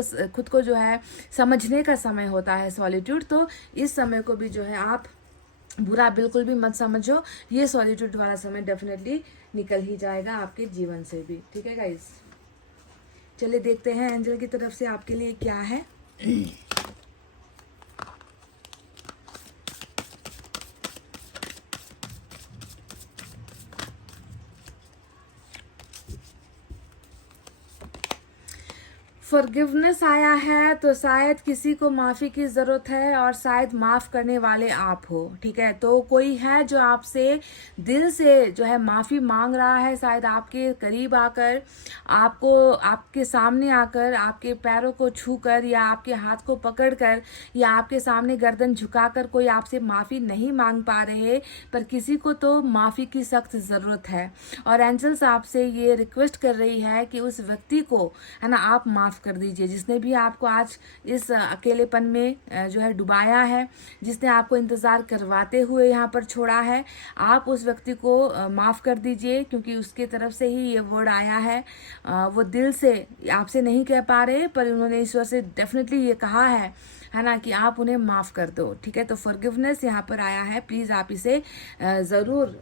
को जो है समझने का समय होता है सॉलिट्यूड। तो इस समय को भी जो है आप बुरा बिल्कुल भी मत समझो, ये सॉलिट्यूड वाला समय डेफिनेटली निकल ही जाएगा आपके जीवन से भी। ठीक है गाइस, चलिए देखते हैं एंजल की तरफ से आपके लिए क्या है। फॉरगिवनेस आया है, तो शायद किसी को माफ़ी की ज़रूरत है और शायद माफ़ करने वाले आप हो। ठीक है, तो कोई है जो आपसे दिल से जो है माफ़ी मांग रहा है, शायद आपके करीब आकर, आपको आपके सामने आकर, आपके पैरों को छूकर या आपके हाथ को पकड़कर या आपके सामने गर्दन झुकाकर कोई आपसे माफ़ी नहीं मांग पा रहे, पर किसी को तो माफ़ी की सख्त ज़रूरत है। और एंजल्स आपसे ये रिक्वेस्ट कर रही है कि उस व्यक्ति को, है ना, आप माफ़ कर दीजिए, जिसने भी आपको आज इस अकेलेपन में जो है डुबाया है, जिसने आपको इंतज़ार करवाते हुए यहाँ पर छोड़ा है, आप उस व्यक्ति को माफ़ कर दीजिए, क्योंकि उसके तरफ से ही ये वर्ड आया है। वो दिल से आपसे नहीं कह पा रहे, पर उन्होंने ईश्वर से डेफिनेटली ये कहा है ना, कि आप उन्हें माफ़ कर दो। ठीक है, तो फॉरगिवनेस यहाँ पर आया है, प्लीज़ आप इसे ज़रूर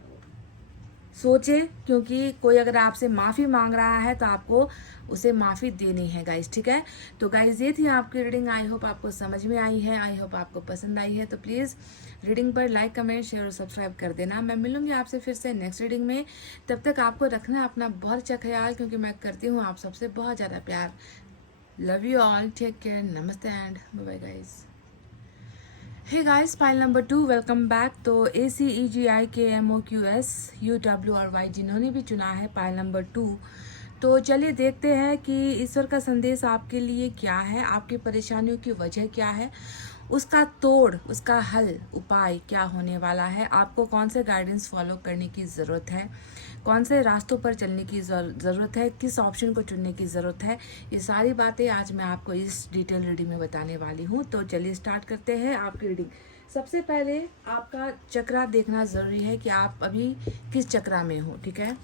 सोचे, क्योंकि कोई अगर आपसे माफ़ी मांग रहा है तो आपको उसे माफ़ी देनी है गाइज। ठीक है, तो गाइज ये थी आपकी रीडिंग। आई होप आपको समझ में आई है, आई होप आपको पसंद आई है। तो प्लीज़ रीडिंग पर लाइक, कमेंट, शेयर और सब्सक्राइब कर देना। मैं मिलूंगी आपसे फिर से नेक्स्ट रीडिंग में। तब तक आपको रखना है अपना बहुत अच्छा ख्याल, क्योंकि मैं करती हूँ आप सबसे बहुत ज़्यादा प्यार। Love you all, take care, नमस्ते and bye bye guys. Hey guys, file number 2, welcome back. तो ACEGIKMOQSUW और Y जिन्होंने भी चुना है फाइल नंबर 2, तो चलिए देखते हैं कि ईश्वर का संदेश आपके लिए क्या है, आपकी परेशानियों की वजह क्या है, उसका तोड़, उसका हल, उपाय क्या होने वाला है, आपको कौन से गाइडेंस फॉलो करने की ज़रूरत है, कौन से रास्तों पर चलने की ज़रूरत है, किस ऑप्शन को चुनने की ज़रूरत है, ये सारी बातें आज मैं आपको इस डिटेल रीडिंग में बताने वाली हूँ। तो चलिए स्टार्ट करते हैं आपकी रीडिंग। सबसे पहले आपका चक्रा देखना ज़रूरी है कि आप अभी किस चक्रा में हो। ठीक है,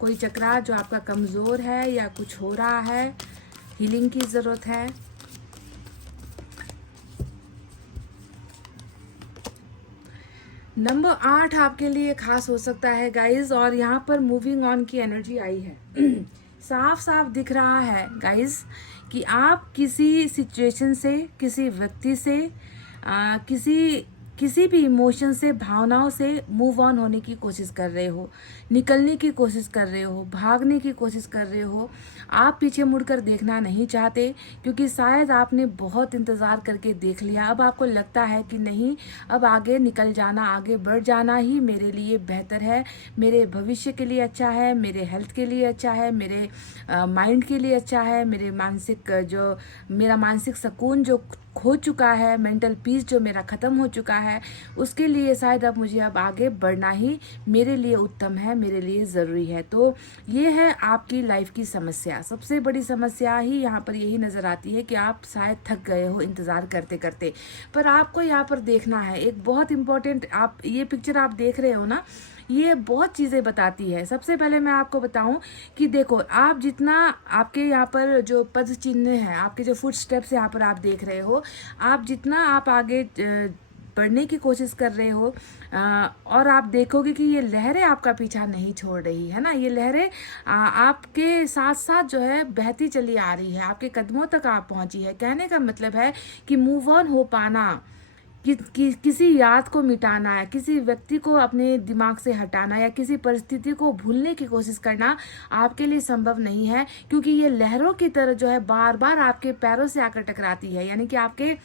कोई चक्रा जो आपका कमज़ोर है या कुछ हो रहा है, हीलिंग की ज़रूरत है। नंबर 8 आपके लिए खास हो सकता है गाइज, और यहाँ पर मूविंग ऑन की एनर्जी आई है। साफ साफ दिख रहा है गाइज कि आप किसी सिचुएशन से, किसी व्यक्ति से, किसी भी इमोशन से, भावनाओं से मूव ऑन होने की कोशिश कर रहे हो, निकलने की कोशिश कर रहे हो, भागने की कोशिश कर रहे हो। आप पीछे मुड़कर देखना नहीं चाहते, क्योंकि शायद आपने बहुत इंतज़ार करके देख लिया। अब आपको लगता है कि नहीं, अब आगे निकल जाना, आगे बढ़ जाना ही मेरे लिए बेहतर है, मेरे भविष्य के लिए अच्छा है, मेरे हेल्थ के लिए अच्छा है, मेरे माइंड के लिए अच्छा है, मेरा मानसिक सुकून जो खो चुका है, मेंटल पीस जो मेरा ख़त्म हो चुका है, उसके लिए शायद अब मुझे आगे बढ़ना ही मेरे लिए उत्तम है, मेरे लिए ज़रूरी है। तो ये है आपकी लाइफ की समस्या। सबसे बड़ी समस्या ही यहाँ पर यही नज़र आती है कि आप शायद थक गए हो इंतज़ार करते करते। पर आपको यहाँ पर देखना है एक बहुत इम्पोर्टेंट, आप ये पिक्चर आप देख रहे हो ना, ये बहुत चीज़ें बताती है। सबसे पहले मैं आपको बताऊं कि देखो, आप जितना, आपके यहाँ पर जो पद चिन्ह हैं, आपके जो फुट स्टेप्स यहाँ पर आप देख रहे हो, आप जितना आप आगे बढ़ने की कोशिश कर रहे हो, और आप देखोगे कि ये लहरें आपका पीछा नहीं छोड़ रही है ना, ये लहरें आपके साथ साथ जो है बहती चली आ रही है, आपके कदमों तक आप पहुंची है। कहने का मतलब है कि मूव ऑन हो पाना किसी याद को मिटाना है, किसी व्यक्ति को अपने दिमाग से हटाना या किसी परिस्थिति को भूलने की कोशिश करना आपके लिए संभव नहीं है, क्योंकि ये लहरों की तरह जो है बार बार आपके पैरों से आकर टकराती है, यानी कि आपके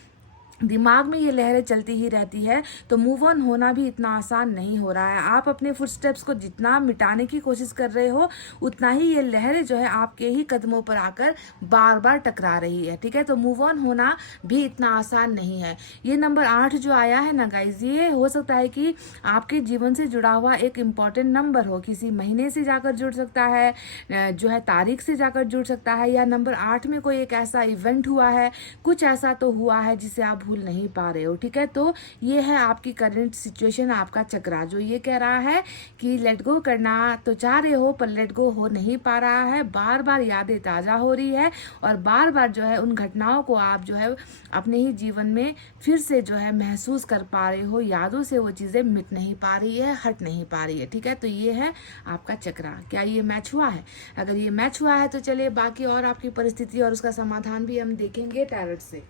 दिमाग में ये लहरें चलती ही रहती है। तो मूव ऑन होना भी इतना आसान नहीं हो रहा है। आप अपने फुटस्टेप्स को जितना मिटाने की कोशिश कर रहे हो, उतना ही ये लहरें जो है आपके ही कदमों पर आकर बार बार टकरा रही है। ठीक है, तो मूव ऑन होना भी इतना आसान नहीं है। ये नंबर 8 जो आया है ना गाइज, ये हो सकता है कि आपके जीवन से जुड़ा हुआ एक इम्पॉर्टेंट नंबर हो, किसी महीने से जाकर जुड़ सकता है, जो है तारीख से जाकर जुड़ सकता है, या नंबर 8 में कोई एक ऐसा इवेंट हुआ है, कुछ ऐसा तो हुआ है जिसे आप भूल नहीं पा रहे हो। ठीक है, तो ये है आपकी करंट सिचुएशन, आपका चक्रा जो ये कह रहा है कि लेट गो करना तो चाह रहे हो पर लेट गो हो नहीं पा रहा है। बार बार यादें ताज़ा हो रही है और बार बार जो है उन घटनाओं को आप जो है अपने ही जीवन में फिर से जो है महसूस कर पा रहे हो। यादों से वो चीज़ें मिट नहीं पा रही है, हट नहीं पा रही है। ठीक है, तो ये है आपका चक्रा। क्या ये मैच हुआ है? अगर ये मैच हुआ है तो चलिए बाकी और आपकी परिस्थिति और उसका समाधान भी हम देखेंगे टैरोट से।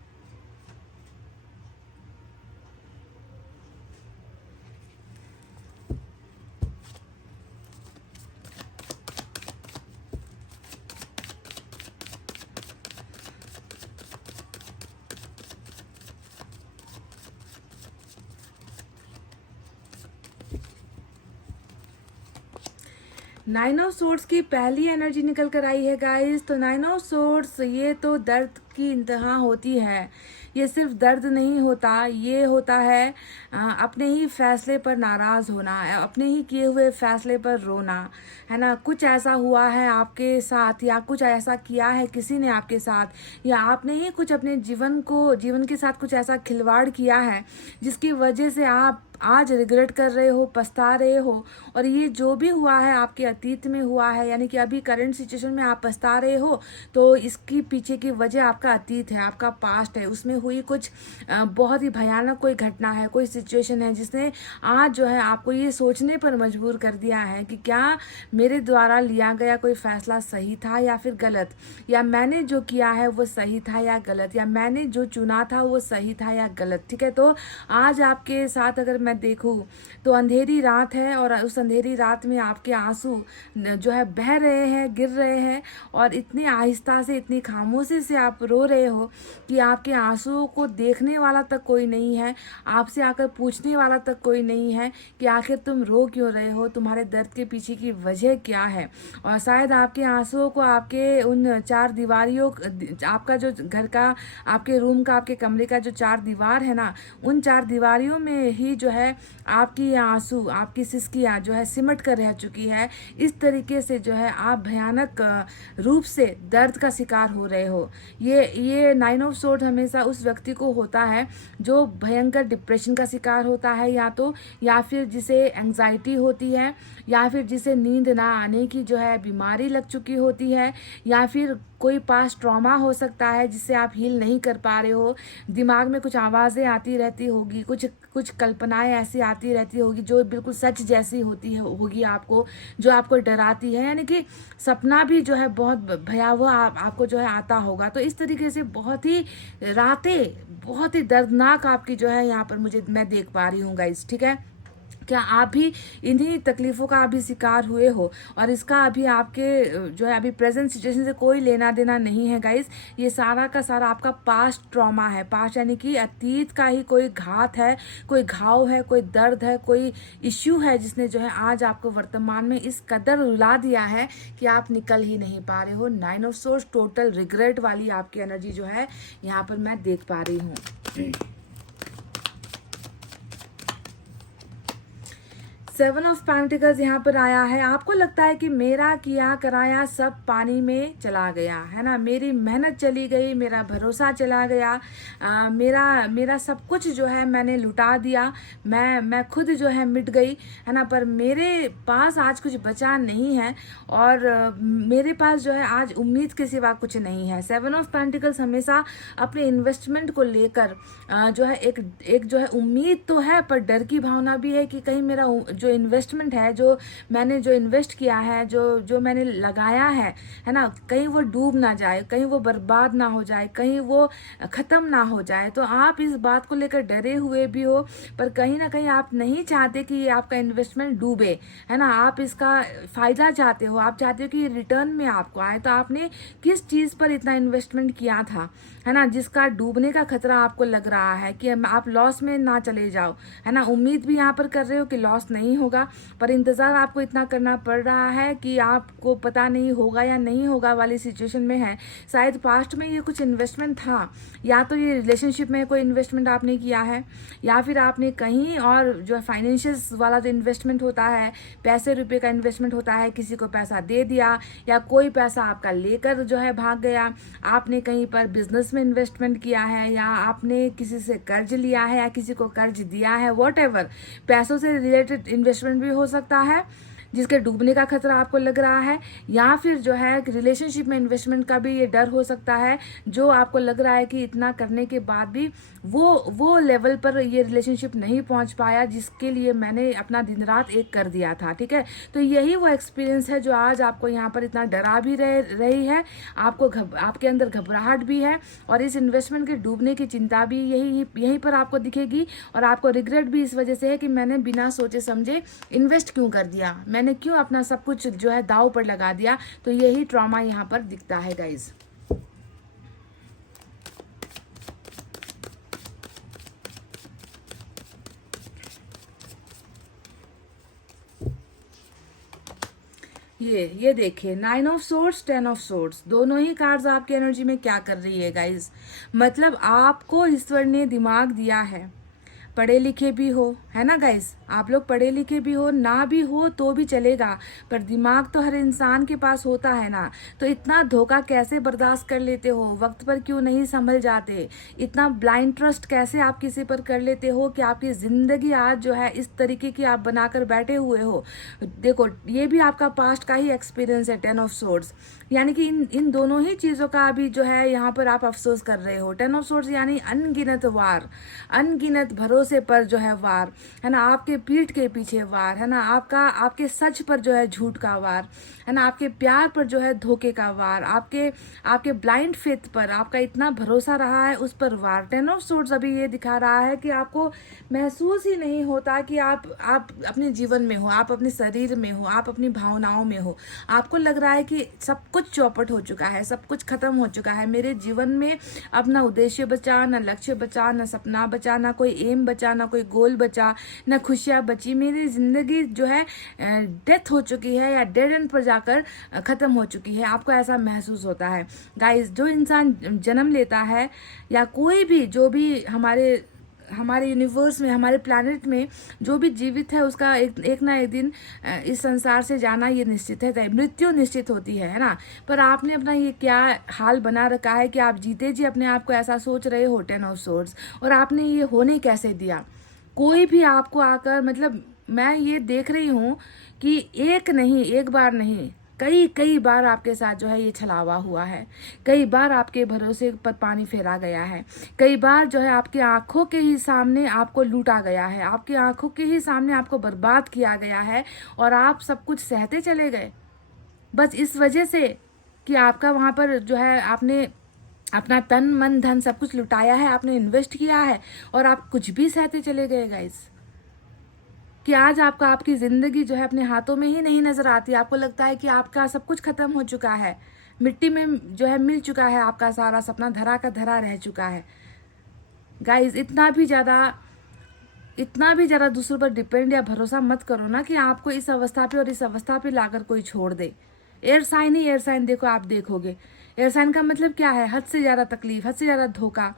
नाइन ऑफ सोर्ड्स की पहली एनर्जी निकल कर आई है गाइस। तो नाइन ऑफ सोर्ड्स ये तो दर्द की इंतहा होती है। ये सिर्फ दर्द नहीं होता, ये होता है अपने ही फैसले पर नाराज़ होना, अपने ही किए हुए फैसले पर रोना, है ना। कुछ ऐसा हुआ है आपके साथ या कुछ ऐसा किया है किसी ने आपके साथ, या आपने ही कुछ अपने जीवन के साथ कुछ ऐसा खिलवाड़ किया है जिसकी वजह से आप आज रिग्रेट कर रहे हो, पछता रहे हो। और ये जो भी हुआ है आपके अतीत में हुआ है, यानी कि अभी करंट सिचुएशन में आप पछता रहे हो, तो इसकी पीछे की वजह आपका अतीत है, आपका पास्ट है। उसमें हुई कुछ बहुत ही भयानक कोई घटना है, कोई सिचुएशन है जिसने आज जो है आपको ये सोचने पर मजबूर कर दिया है कि क्या मेरे द्वारा लिया गया कोई फैसला सही था या फिर गलत, या मैंने जो किया है वो सही था या गलत, या मैंने जो चुना था वो सही था या गलत। ठीक है, तो आज आपके साथ अगर मैं देखूं तो अंधेरी रात है और उस अंधेरी रात में आपके आंसू जो है बह रहे हैं, गिर रहे हैं, और इतनी आहिस्ता से, इतनी खामोशी से आप रो रहे हो कि आपके आंसुओं को देखने वाला तक कोई नहीं है, आपसे आकर पूछने वाला तक कोई नहीं है कि आखिर तुम रो क्यों रहे हो, तुम्हारे दर्द के पीछे की वजह क्या है। और शायद आपके आंसुओं को आपके उन चार दीवारियों, आपका जो घर का, आपके रूम का, आपके कमरे का जो चार दीवार है ना, उन चार दीवारियों में ही जो है आपकी आंसू, आपकी सिसकियाँ जो है सिमट कर रह चुकी है। इस तरीके से जो है आप भयानक रूप से दर्द का शिकार हो रहे हो। ये नाइन ऑफ सोर्ड हमेशा उस व्यक्ति को होता है जो भयंकर डिप्रेशन का शिकार होता है, या फिर जिसे एंग्जाइटी होती है, या फिर जिसे नींद ना आने की जो है बीमारी लग चुकी होती है, या फिर कोई पास्ट ट्रॉमा हो सकता है जिससे आप हील नहीं कर पा रहे हो। दिमाग में कुछ आवाज़ें आती रहती होगी, कुछ कल्पनाएं ऐसी आती रहती होगी जो बिल्कुल सच जैसी होगी आपको, जो आपको डराती है, यानी कि सपना भी जो है बहुत भयावह आपको जो है आता होगा। तो इस तरीके से बहुत ही रातें बहुत ही दर्दनाक आपकी जो है यहाँ पर मैं देख पा रही हूँ गाइस। ठीक है, क्या आप भी इन्हीं तकलीफ़ों का अभी शिकार हुए हो और इसका अभी आपके जो है अभी प्रेजेंट सिचुएशन से कोई लेना देना नहीं है गाइस। ये सारा का सारा आपका पास्ट ट्रॉमा है। पास्ट यानी कि अतीत का ही कोई घात है, कोई घाव है, कोई दर्द है, कोई इश्यू है जिसने जो है आज आपको वर्तमान में इस कदर रुला दिया है कि आप निकल ही नहीं पा रहे हो। Nine of swords total regret वाली आपकी एनर्जी जो है यहाँ पर मैं देख पा रही हूँ। सेवन ऑफ पेंटिकल्स यहाँ पर आया है। आपको लगता है कि मेरा किया कराया सब पानी में चला गया, है ना, मेरी मेहनत चली गई, मेरा भरोसा चला गया, मेरा सब कुछ जो है मैंने लुटा दिया, मैं खुद जो है मिट गई, है ना, पर मेरे पास आज कुछ बचा नहीं है और मेरे पास जो है आज उम्मीद के सिवा कुछ नहीं है। सेवन ऑफ पेंटिकल्स हमेशा अपने इन्वेस्टमेंट को लेकर जो है एक जो है उम्मीद तो है पर डर की भावना भी है कि कहीं मेरा जो जो इन्वेस्टमेंट है, जो मैंने जो इन्वेस्ट किया है, जो मैंने लगाया है ना, कहीं वो डूब ना जाए, कहीं वो बर्बाद ना हो जाए, कहीं वो ख़त्म ना हो जाए। तो आप इस बात को लेकर डरे हुए भी हो, पर कहीं ना कहीं आप नहीं चाहते कि ये आपका इन्वेस्टमेंट डूबे, है ना। आप इसका फ़ायदा चाहते हो, आप चाहते हो कि ये रिटर्न में आपको आए। तो आपने किस चीज़ पर इतना इन्वेस्टमेंट किया था, है ना, जिसका डूबने का खतरा आपको लग रहा है कि आप लॉस में ना चले जाओ, है ना। उम्मीद भी यहाँ पर कर रहे हो कि लॉस नहीं होगा, पर इंतज़ार आपको इतना करना पड़ रहा है कि आपको पता नहीं होगा या नहीं होगा वाली सिचुएशन में है। शायद पास्ट में ये कुछ इन्वेस्टमेंट था, या तो ये रिलेशनशिप में कोई इन्वेस्टमेंट आपने किया है, या फिर आपने कहीं और जो फाइनेंशियल्स वाला जो इन्वेस्टमेंट होता है, पैसे रुपए का इन्वेस्टमेंट होता है, किसी को पैसा दे दिया या कोई पैसा आपका लेकर जो है भाग गया, आपने कहीं पर बिजनेस में इन्वेस्टमेंट किया है, या आपने किसी से कर्ज लिया है या किसी को कर्ज दिया है, व्हाटएवर, पैसों से रिलेटेड इन्वेस्टमेंट भी हो सकता है जिसके डूबने का खतरा आपको लग रहा है, या फिर जो है रिलेशनशिप में इन्वेस्टमेंट का भी ये डर हो सकता है, जो आपको लग रहा है कि इतना करने के बाद भी वो लेवल पर ये रिलेशनशिप नहीं पहुंच पाया जिसके लिए मैंने अपना दिन रात एक कर दिया था। ठीक है, तो यही वो एक्सपीरियंस है जो आज आपको यहाँ पर इतना डरा भी रही है, आपके अंदर घबराहट भी है, और इस इन्वेस्टमेंट के डूबने की चिंता भी यहीं पर आपको दिखेगी, और आपको रिग्रेट भी इस वजह से है कि मैंने बिना सोचे समझे इन्वेस्ट क्यों कर दिया, मैंने क्यों अपना सब कुछ जो है दांव पर लगा दिया। तो यही ट्रॉमा यहाँ पर दिखता है गाइज। ये देखिए 9 ऑफ सोर्ड्स 10 ऑफ सोर्ड्स, दोनों ही कार्ड्स आपकी एनर्जी में क्या कर रही है गाइज। मतलब आपको ईश्वर ने दिमाग दिया है, पढ़े लिखे भी हो, है ना गाइस, आप लोग पढ़े लिखे भी हो, ना भी हो तो भी चलेगा, पर दिमाग तो हर इंसान के पास होता है ना। तो इतना धोखा कैसे बर्दाश्त कर लेते हो, वक्त पर क्यों नहीं संभल जाते, इतना ब्लाइंड ट्रस्ट कैसे आप किसी पर कर लेते हो कि आपकी जिंदगी आज जो है इस तरीके की आप बनाकर बैठे हुए हो। देखो ये भी आपका पास्ट का ही एक्सपीरियंस है, 10 ऑफ सोर्ड्स, यानी कि इन दोनों ही चीजों का अभी जो है यहाँ पर आप अफसोस कर रहे हो। 10 ऑफ सोर्ड्स यानी अनगिनत वार, अनगिनत भरोसे पर जो है वार, है ना, आपके पीठ के पीछे वार, है ना, आपके सच पर जो है झूठ का वार, है ना, आपके प्यार पर जो है धोखे का वार, आपके ब्लाइंड फेथ पर आपका इतना भरोसा रहा है उस पर वार। 10 ऑफ सोर्ड्स अभी ये दिखा रहा है कि आपको महसूस ही नहीं होता कि आप अपने जीवन में हो, आप अपने शरीर में हो, आप अपनी भावनाओं में हो। आपको लग रहा है कि सब कुछ चौपट हो चुका है, सब कुछ खत्म हो चुका है, मेरे जीवन में अब ना उद्देश्य बचा, ना लक्ष्य बचा, ना सपना बचा, ना कोई एम बचा, ना कोई गोल बचा, ना खुशियाँ बची, मेरी जिंदगी जो है डेथ हो चुकी है या डेड एंड पर जाकर खत्म हो चुकी है। आपको ऐसा महसूस होता है गाइस। जो इंसान जन्म लेता है या कोई भी जो भी हमारे यूनिवर्स में, हमारे प्लैनेट में जो भी जीवित है, उसका एक ना एक दिन इस संसार से जाना ये निश्चित है, मृत्यु निश्चित होती है ना। पर आपने अपना ये क्या हाल बना रखा है कि आप जीते जी अपने आप को ऐसा सोच रहे हो 10 ऑफ सोर्ड्स, और आपने ये होने कैसे दिया। कोई भी आपको आकर, मतलब मैं ये देख रही हूँ कि एक बार नहीं, कई बार आपके साथ जो है ये छलावा हुआ है, कई बार आपके भरोसे पर पानी फेरा गया है, कई बार जो है आपकी आंखों के ही सामने आपको लूटा गया है, आपकी आंखों के ही सामने आपको बर्बाद किया गया है, और आप सब कुछ सहते चले गए बस इस वजह से कि आपका वहाँ पर जो है आपने अपना तन मन धन सब कुछ लुटाया है, आपने इन्वेस्ट किया है, और आप कुछ भी सहते चले गए गाइस। कि आज आपकी जिंदगी जो है अपने हाथों में ही नहीं नजर आती, आपको लगता है कि आपका सब कुछ खत्म हो चुका है, मिट्टी में जो है मिल चुका है, आपका सारा सपना धरा का धरा रह चुका है। गाइस इतना भी ज़्यादा दूसरों पर डिपेंड या भरोसा मत करो ना कि आपको इस अवस्था पे और इस अवस्था पे लाकर कोई छोड़ दे। एयर साइन देखो, आप देखोगे एयर साइन का मतलब क्या है, हद से ज़्यादा तकलीफ, हद से ज़्यादा धोखा,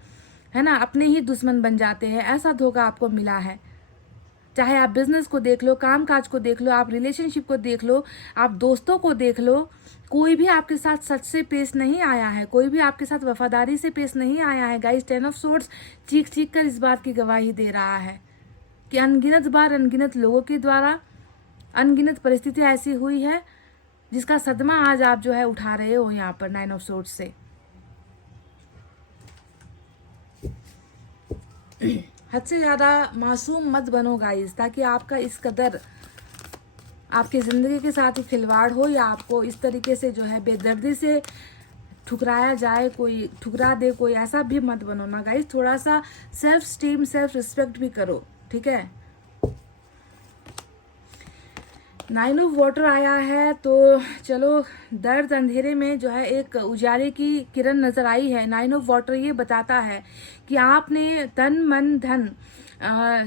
है ना, अपने ही दुश्मन बन जाते हैं, ऐसा धोखा आपको मिला है। चाहे आप बिजनेस को देख लो, काम काज को देख लो, आप रिलेशनशिप को देख लो, आप दोस्तों को देख लो, कोई भी आपके साथ सच से पेश नहीं आया है, कोई भी आपके साथ वफादारी से पेश नहीं आया है। गाइस 10 ऑफ सोर्ड्स चीख कर इस बात की गवाही दे रहा है कि अनगिनत बार अनगिनत लोगों के द्वारा अनगिनत परिस्थितियां ऐसी हुई है जिसका सदमा आज आप जो है उठा रहे हो यहाँ पर 9 ऑफ सोर्ड्स से। हद से ज़्यादा मासूम मत बनो गाइस, ताकि आपका इस कदर आपकी ज़िंदगी के साथ ही खिलवाड़ हो, या आपको इस तरीके से जो है बेदर्दी से ठुकराया जाए, कोई ठुकरा दे, कोई ऐसा भी मत बनो ना गाइस। थोड़ा सा सेल्फ स्टीम, सेल्फ रिस्पेक्ट भी करो, ठीक है। 9 ऑफ वाटर आया है, तो चलो दर्द अंधेरे में जो है एक उजाले की किरण नजर आई है। 9 ऑफ वाटर ये बताता है कि आपने तन मन धन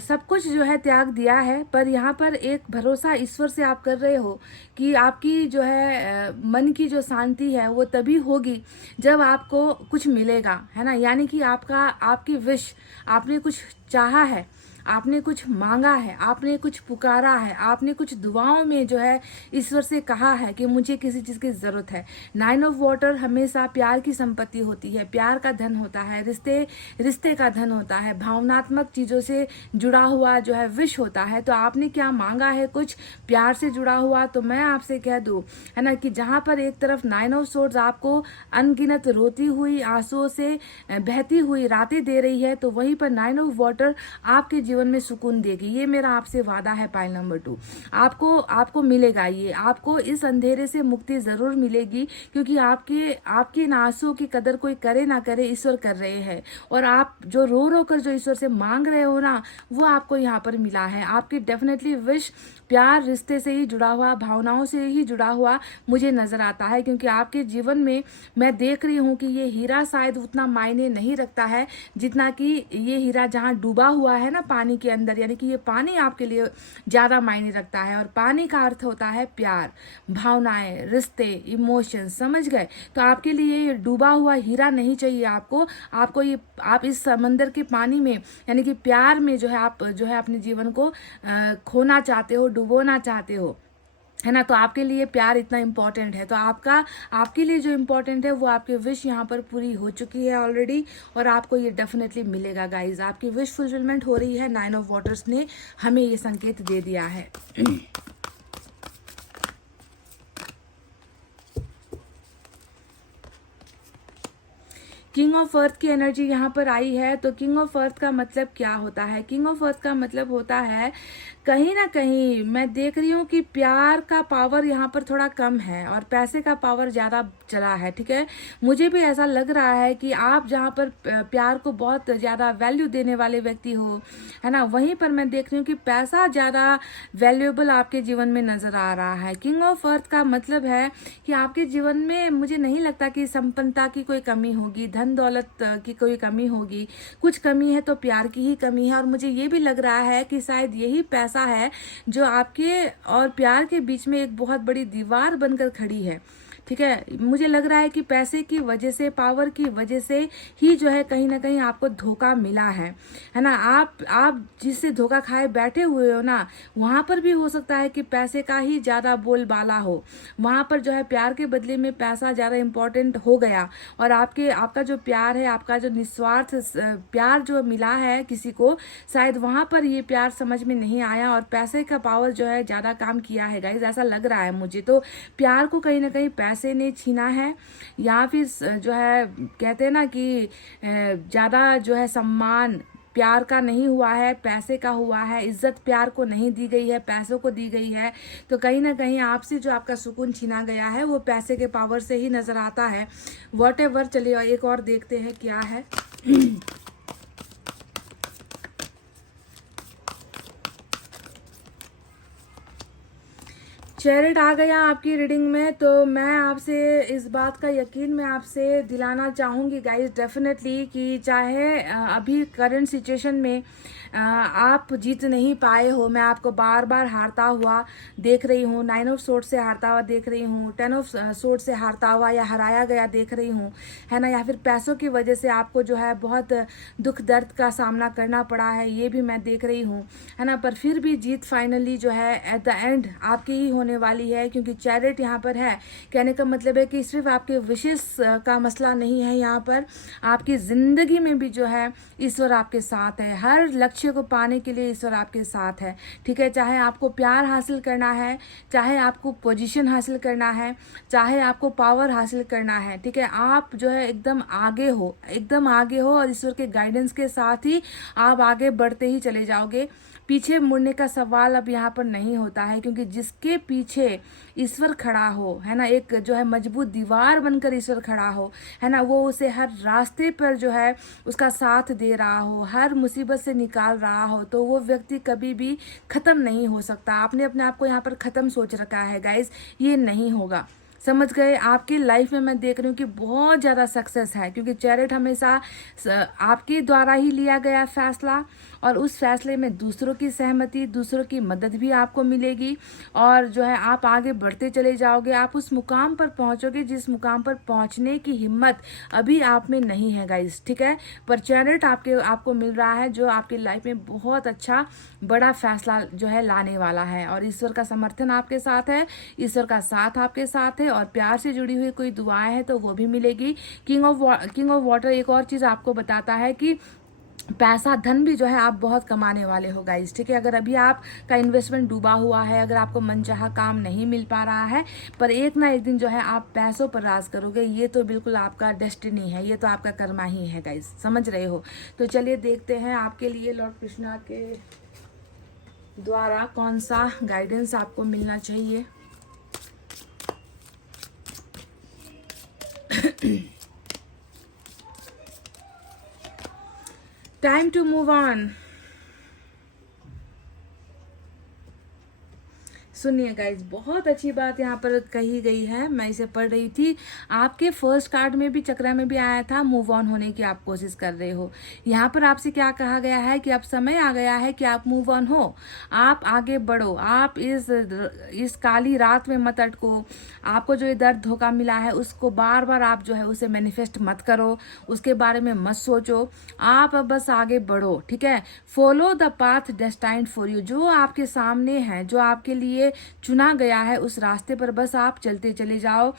सब कुछ जो है त्याग दिया है, पर यहाँ पर एक भरोसा ईश्वर से आप कर रहे हो कि आपकी जो है मन की जो शांति है वो तभी होगी जब आपको कुछ मिलेगा, है ना। यानी कि आपकी विश, आपने कुछ चाहा है, आपने कुछ मांगा है, आपने कुछ पुकारा है, आपने कुछ दुआओं में जो है ईश्वर से कहा है कि मुझे किसी चीज़ की ज़रूरत है। 9 ऑफ वाटर हमेशा प्यार की संपत्ति होती है, प्यार का धन होता है, रिश्ते का धन होता है, भावनात्मक चीज़ों से जुड़ा हुआ जो है विश होता है। तो आपने क्या मांगा है, कुछ प्यार से जुड़ा हुआ। तो मैं आपसे कह दूं, है ना, कि जहाँ पर एक तरफ 9 ऑफ सोर्ड्स आपको अनगिनत रोती हुई आंसुओं से बहती हुई रातें दे रही है, तो वहीं पर 9 ऑफ वाटर आपके जीवन में सुकून देगी। ये मेरा आपसे वादा है। पाइल नंबर 2, आपको मिलेगा, ये आपको इस अंधेरे से मुक्ति जरूर मिलेगी, क्योंकि आपके इन आंसुओं की कदर कोई करे ना करे, ईश्वर कर रहे हैं। और आप जो रो रो कर जो ईश्वर से मांग रहे हो ना, वो आपको यहाँ पर मिला है। आपकी डेफिनेटली विश प्यार, रिश्ते से ही जुड़ा हुआ, भावनाओं से ही जुड़ा हुआ मुझे नजर आता है, क्योंकि आपके जीवन में मैं देख रही हूँ कि ये हीरा शायद उतना मायने नहीं रखता है जितना कि ये हीरा जहाँ डूबा हुआ है ना पानी के अंदर, यानी कि ये पानी आपके लिए ज्यादा मायने रखता है। और पानी का अर्थ होता है प्यार, भावनाएं, रिश्ते, इमोशन, समझ गए। तो आपके लिए ये डूबा हुआ हीरा नहीं चाहिए। आपको ये, आप इस समंदर के पानी में, यानी कि प्यार में जो है आप जो है अपने जीवन को खोना चाहते हो, डुबोना चाहते हो, है ना। तो आपके लिए प्यार इतना इम्पोर्टेंट है। तो आपके लिए जो इम्पोर्टेंट है वो आपकी विश यहाँ पर पूरी हो चुकी है ऑलरेडी, और आपको ये डेफिनेटली मिलेगा गाइज। आपकी विश फुलफिलमेंट हो रही है। 9 ऑफ वाटर्स ने हमें ये संकेत दे दिया है। किंग ऑफ अर्थ की एनर्जी यहाँ पर आई है। तो किंग ऑफ अर्थ का मतलब क्या होता है? किंग ऑफ अर्थ का मतलब होता है, कहीं ना कहीं मैं देख रही हूँ कि प्यार का पावर यहाँ पर थोड़ा कम है और पैसे का पावर ज्यादा चला है, ठीक है। मुझे भी ऐसा लग रहा है कि आप जहाँ पर प्यार को बहुत ज्यादा वैल्यू देने वाले व्यक्ति हो, है ना, वहीं पर मैं देख रही हूँ कि पैसा ज्यादा वैल्यूएबल आपके जीवन में नजर आ रहा है। किंग ऑफ अर्थ का मतलब है कि आपके जीवन में मुझे नहीं लगता कि संपन्नता की कोई कमी होगी, धन दौलत की कोई कमी होगी। कुछ कमी है तो प्यार की ही कमी है। और मुझे ये भी लग रहा है कि शायद यही पैसा है जो आपके और प्यार के बीच में एक बहुत बड़ी दीवार बनकर खड़ी है, ठीक है। मुझे लग रहा है कि पैसे की वजह से, पावर की वजह से ही जो है कहीं ना कहीं आपको धोखा मिला है ना। आप जिससे धोखा खाए बैठे हुए हो ना, वहां पर भी हो सकता है कि पैसे का ही ज्यादा बोलबाला हो। वहां पर जो है प्यार के बदले में पैसा ज्यादा इंपॉर्टेंट हो गया, और आपका जो प्यार है, आपका जो निस्वार्थ प्यार जो मिला है किसी को, शायद वहां पर ये प्यार समझ में नहीं आया और पैसे का पावर जो है ज्यादा काम किया है गाइज, ऐसा लग रहा है मुझे। तो प्यार को कहीं ना कहीं पैसे ने छीना है, या फिर जो है कहते हैं ना कि ज्यादा जो है सम्मान प्यार का नहीं हुआ है, पैसे का हुआ है। इज्जत प्यार को नहीं दी गई है, पैसों को दी गई है। तो कहीं ना कहीं आपसे जो आपका सुकून छीना गया है वो पैसे के पावर से ही नजर आता है। व्हाटएवर, चलिए एक और देखते हैं क्या है। चैरिट आ गया आपकी रीडिंग में। तो मैं आपसे इस बात का यकीन मैं आपसे दिलाना चाहूँगी गाइस, डेफिनेटली, कि चाहे अभी करंट सिचुएशन में आप जीत नहीं पाए हो, मैं आपको बार बार हारता हुआ देख रही हूँ, 9 ऑफ सोर्ड से हारता हुआ देख रही हूँ, 10 ऑफ सोर्ड से हारता हुआ या हराया गया देख रही हूँ, है ना, या फिर पैसों की वजह से आपको जो है बहुत दुख दर्द का सामना करना पड़ा है, ये भी मैं देख रही हूँ, है ना। पर फिर भी जीत फाइनली जो है एट द एंड आपकी ही होने वाली है, क्योंकि चैरिट यहाँ पर है। कहने का मतलब है कि सिर्फ आपके विशेष का मसला नहीं है, यहाँ पर आपकी जिंदगी में भी जो है ईश्वर आपके साथ है। हर लक्ष्य को पाने के लिए ईश्वर आपके साथ है, ठीक है। चाहे आपको प्यार हासिल करना है, चाहे आपको पोजीशन हासिल करना है, चाहे आपको पावर हासिल करना है, ठीक है, आप जो है एकदम आगे हो और ईश्वर के गाइडेंस के साथ ही आप आगे बढ़ते ही चले जाओगे। पीछे मुड़ने का सवाल अब यहाँ पर नहीं होता है, क्योंकि जिसके पीछे ईश्वर खड़ा हो, है ना, एक जो है मजबूत दीवार बनकर ईश्वर खड़ा हो, है ना, वो उसे हर रास्ते पर जो है उसका साथ दे रहा हो, हर मुसीबत से निकाल रहा हो, तो वो व्यक्ति कभी भी खत्म नहीं हो सकता। आपने अपने आप को यहाँ पर खत्म सोच रखा है गाइस, ये नहीं होगा। समझ गए? आपकी लाइफ में मैं देख रही हूँ कि बहुत ज़्यादा सक्सेस है, क्योंकि चैरिट हमेशा आपके द्वारा ही लिया गया फैसला, और उस फैसले में दूसरों की सहमति, दूसरों की मदद भी आपको मिलेगी, और जो है आप आगे बढ़ते चले जाओगे। आप उस मुकाम पर पहुंचोगे जिस मुकाम पर पहुंचने की हिम्मत अभी आप में नहीं है गाइस, ठीक है। पर चैरिट आपको मिल रहा है जो आपकी लाइफ में बहुत अच्छा बड़ा फैसला जो है लाने वाला है, और ईश्वर का समर्थन आपके साथ है, ईश्वर का साथ आपके साथ है, और प्यार से जुड़ी हुई कोई दुआएं हैं तो वो भी मिलेगी। किंग ऑफ वाटर एक और चीज़ आपको बताता है कि पैसा धन भी जो है आप बहुत कमाने वाले हो गाइस, ठीक है। अगर अभी आपका इन्वेस्टमेंट डूबा हुआ है, अगर आपको मनचाहा काम नहीं मिल पा रहा है, पर एक ना एक दिन जो है आप पैसों पर राज करोगे, ये तो बिल्कुल आपका डेस्टिनी है, ये तो आपका कर्मा ही है गाइस, समझ रहे हो। तो चलिए देखते हैं आपके लिए लॉर्ड कृष्णा के द्वारा कौन सा गाइडेंस आपको मिलना चाहिए। Time to move on. सुनिए गाइज, बहुत अच्छी बात यहाँ पर कही गई है, मैं इसे पढ़ रही थी। आपके फर्स्ट कार्ड में भी, चक्रा में भी आया था, मूव ऑन होने की आप कोशिश कर रहे हो। यहाँ पर आपसे क्या कहा गया है कि अब समय आ गया है कि आप मूव ऑन हो, आप आगे बढ़ो, आप इस काली रात में मत अटको। आपको जो ये दर्द धोखा मिला है उसको बार बार आप जो है उसे मैनिफेस्ट मत करो, उसके बारे में मत सोचो, आप अब बस आगे बढ़ो, ठीक है। Follow the path destined for you, जो आपके सामने है, जो आपके लिए चुना गया है, उस रास्ते पर बस आप चलते चले जाओ।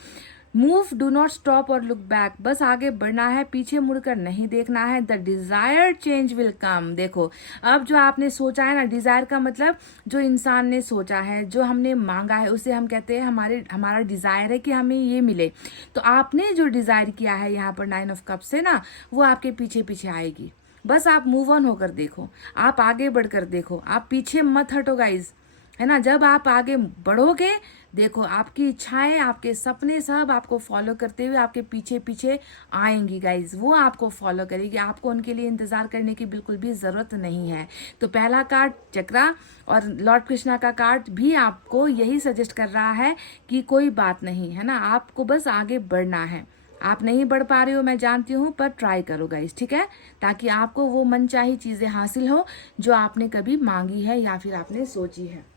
मूव, डू नॉट स्टॉप और लुक बैक, बस आगे बढ़ना है, पीछे मुड़कर नहीं देखना है। The desired change will come. देखो, अब जो आपने सोचा है ना, डिजायर का मतलब जो इंसान ने सोचा है, जो हमने मांगा है, उसे हम कहते हैं हमारा डिजायर है कि हमें ये मिले। तो आपने जो डिजायर किया है यहाँ पर 9 ऑफ कप्स से ना, वो आपके पीछे पीछे आएगी। बस आप मूव ऑन होकर देखो, आप आगे बढ़कर देखो, आप पीछे मत हटो गाइज, है ना। जब आप आगे बढ़ोगे, देखो आपकी इच्छाएं, आपके सपने सब आपको फॉलो करते हुए आपके पीछे पीछे आएंगी गाइज, वो आपको फॉलो करेगी, आपको उनके लिए इंतजार करने की बिल्कुल भी जरूरत नहीं है। तो पहला कार्ड चक्रा और लॉर्ड कृष्णा का कार्ड भी आपको यही सजेस्ट कर रहा है कि कोई बात नहीं, है ना, आपको बस आगे बढ़ना है। आप नहीं बढ़ पा रहे हो, मैं जानती हूँ, पर ट्राई करो गाइस, ठीक है, ताकि आपको वो मनचाही चीजें हासिल हो जो आपने कभी मांगी है या फिर आपने सोची है।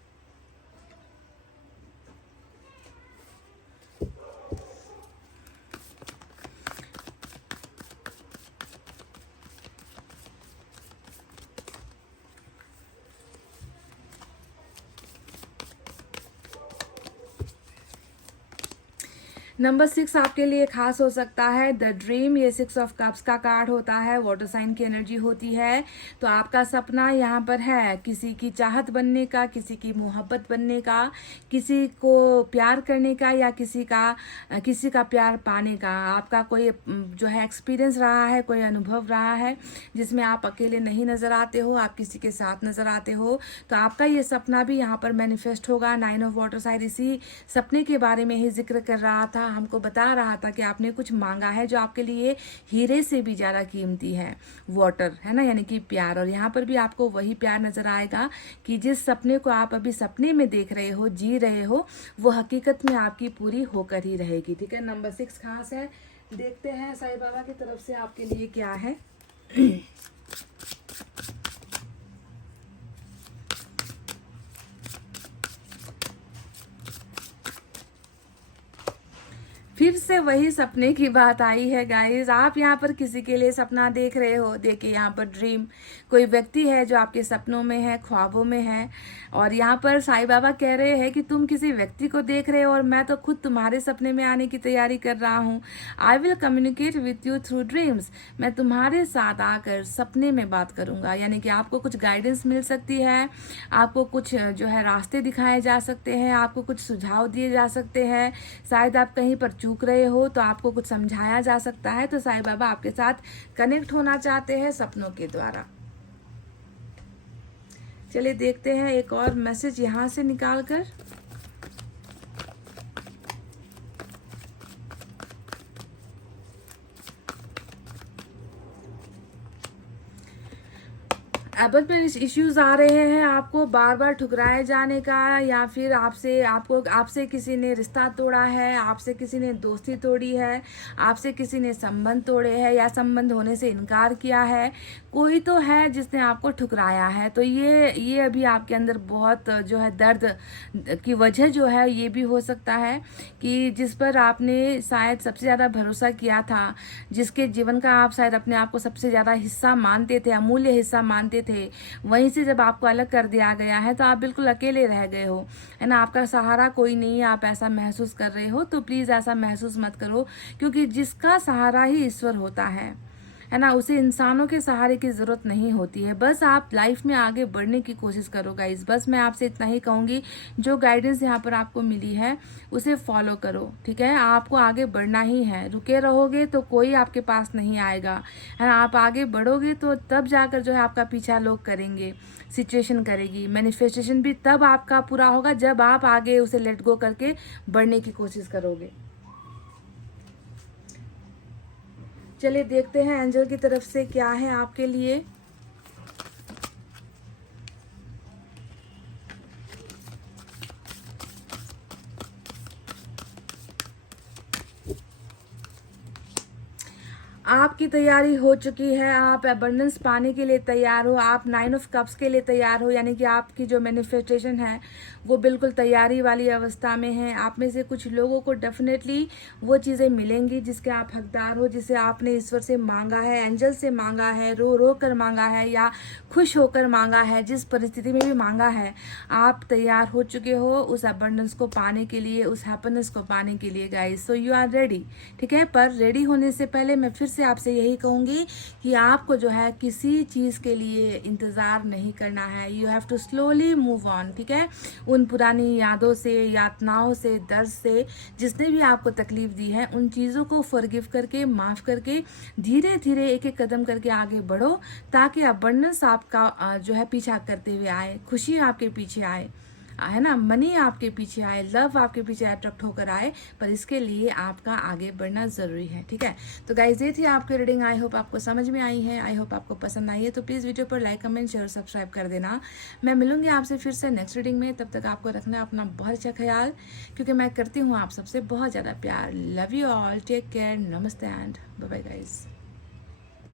नंबर 6 आपके लिए खास हो सकता है, द ड्रीम। ये 6 ऑफ कप्स का कार्ड होता है, वाटर साइन की एनर्जी होती है। तो आपका सपना यहाँ पर है किसी की चाहत बनने का, किसी की मोहब्बत बनने का, किसी को प्यार करने का, या किसी का प्यार पाने का। आपका कोई जो है एक्सपीरियंस रहा है, कोई अनुभव रहा है जिसमें आप अकेले नहीं नजर आते हो, आप किसी के साथ नजर आते हो। तो आपका ये सपना भी यहाँ पर मैनिफेस्ट होगा। 9 ऑफ वाटर साइड इसी सपने के बारे में ही जिक्र कर रहा था, हमको बता रहा था कि आपने कुछ मांगा है जो आपके लिए हीरे से भी ज्यादा कीमती है, वाटर, है ना, यानी कि प्यार। और यहाँ पर भी आपको वही प्यार नजर आएगा कि जिस सपने को आप अभी सपने में देख रहे हो, जी रहे हो, वो हकीकत में आपकी पूरी होकर ही रहेगी, ठीक है। नंबर 6 खास है, देखते हैं साईं बाबा की तरफ से आपके लिए क्या है। फिर से वही सपने की बात आई है गाइस। आप यहाँ पर किसी के लिए सपना देख रहे हो, देखिए यहाँ पर ड्रीम, कोई व्यक्ति है जो आपके सपनों में है, ख्वाबों में है, और यहाँ पर साईं बाबा कह रहे हैं कि तुम किसी व्यक्ति को देख रहे हो और मैं तो खुद तुम्हारे सपने में आने की तैयारी कर रहा हूँ। I will communicate with you through dreams, मैं तुम्हारे साथ आकर सपने में बात करूंगा। यानी कि आपको कुछ गाइडेंस मिल सकती है, आपको कुछ जो है रास्ते दिखाए जा सकते हैं, आपको कुछ सुझाव दिए जा सकते हैं। शायद आप कहीं पर चूक रहे हो तो आपको कुछ समझाया जा सकता है। तो साईं बाबा आपके साथ कनेक्ट होना चाहते हैं सपनों के द्वारा। चलिए देखते हैं एक और मैसेज यहाँ से निकाल कर। अब में इश्यूज आ रहे हैं आपको बार बार ठुकराए जाने का, या फिर आपसे किसी ने रिश्ता तोड़ा है, आपसे किसी ने दोस्ती तोड़ी है, आपसे किसी ने संबंध तोड़े हैं या संबंध होने से इनकार किया है। कोई तो है जिसने आपको ठुकराया है। तो ये अभी आपके अंदर बहुत जो है दर्द की वजह जो है ये भी हो सकता है कि जिस पर आपने शायद सबसे ज़्यादा भरोसा किया था, जिसके जीवन का आप शायद अपने आप को सबसे ज़्यादा हिस्सा मानते थे, अमूल्य हिस्सा मानते थे, वहीं से जब आपको अलग कर दिया गया है तो आप बिल्कुल अकेले रह गए हो, है ना। आपका सहारा कोई नहीं है, आप ऐसा महसूस कर रहे हो। तो प्लीज़ ऐसा महसूस मत करो, क्योंकि जिसका सहारा ही ईश्वर होता है ना, उसे इंसानों के सहारे की ज़रूरत नहीं होती है। बस आप लाइफ में आगे बढ़ने की कोशिश करो गाइज। बस मैं आपसे इतना ही कहूँगी, जो गाइडेंस यहाँ पर आपको मिली है उसे फॉलो करो, ठीक है। आपको आगे बढ़ना ही है। रुके रहोगे तो कोई आपके पास नहीं आएगा, है ना। आप आगे बढ़ोगे तो तब जाकर जो है आपका पीछा लोग करेंगे, सिचुएशन करेगी। मैनिफेस्टेशन भी तब आपका पूरा होगा जब आप आगे उसे लेट गो करके बढ़ने की कोशिश करोगे। चलिए देखते हैं एंजल की तरफ से क्या है आपके लिए। आपकी तैयारी हो चुकी है, आप अबंडेंस पाने के लिए तैयार हो, आप 9 ऑफ कप्स के लिए तैयार हो, यानी कि आपकी जो मैनिफेस्टेशन है वो बिल्कुल तैयारी वाली अवस्था में है। आप में से कुछ लोगों को डेफिनेटली वो चीज़ें मिलेंगी जिसके आप हकदार हो, जिसे आपने ईश्वर से मांगा है, एंजल से मांगा है, रो रो कर मांगा है या खुश होकर मांगा है, जिस परिस्थिति में भी मांगा है, आप तैयार हो चुके हो उस अबंडेंस को पाने के लिए, उस हैप्पीनेस को पाने के लिए guys. So you are ready, ठीक है। पर रेडी होने से पहले मैं फिर से आपसे यही कहूँगी कि आपको जो है किसी चीज़ के लिए इंतज़ार नहीं करना है। You have to slowly move on, ठीक है। उन पुरानी यादों से, यातनाओं से, दर्द से, जिसने भी आपको तकलीफ दी है, उन चीज़ों को फॉरगिव करके, माफ़ करके, धीरे धीरे एक एक कदम करके आगे बढ़ो, ताकि अबंडेंस आपका जो है पीछा करते हुए आए, खुशी आपके पीछे आए, है ना, मनी आपके पीछे आए, लव आपके पीछे अट्रैक्ट होकर आए। पर इसके लिए आपका आगे बढ़ना ज़रूरी है, ठीक है। तो गाइस ये थी आपकी रीडिंग। आई होप आपको समझ में आई है, आई होप आपको पसंद आई है। तो प्लीज़ वीडियो पर लाइक, कमेंट, शेयर, सब्सक्राइब कर देना। मैं मिलूंगी आपसे फिर से नेक्स्ट रीडिंग में। तब तक आपको रखना अपना बहुत अच्छा ख्याल, क्योंकि मैं करती हूँ आप सबसे बहुत ज़्यादा प्यार। Love you all, take care, नमस्ते एंड बाय बाय गाइस।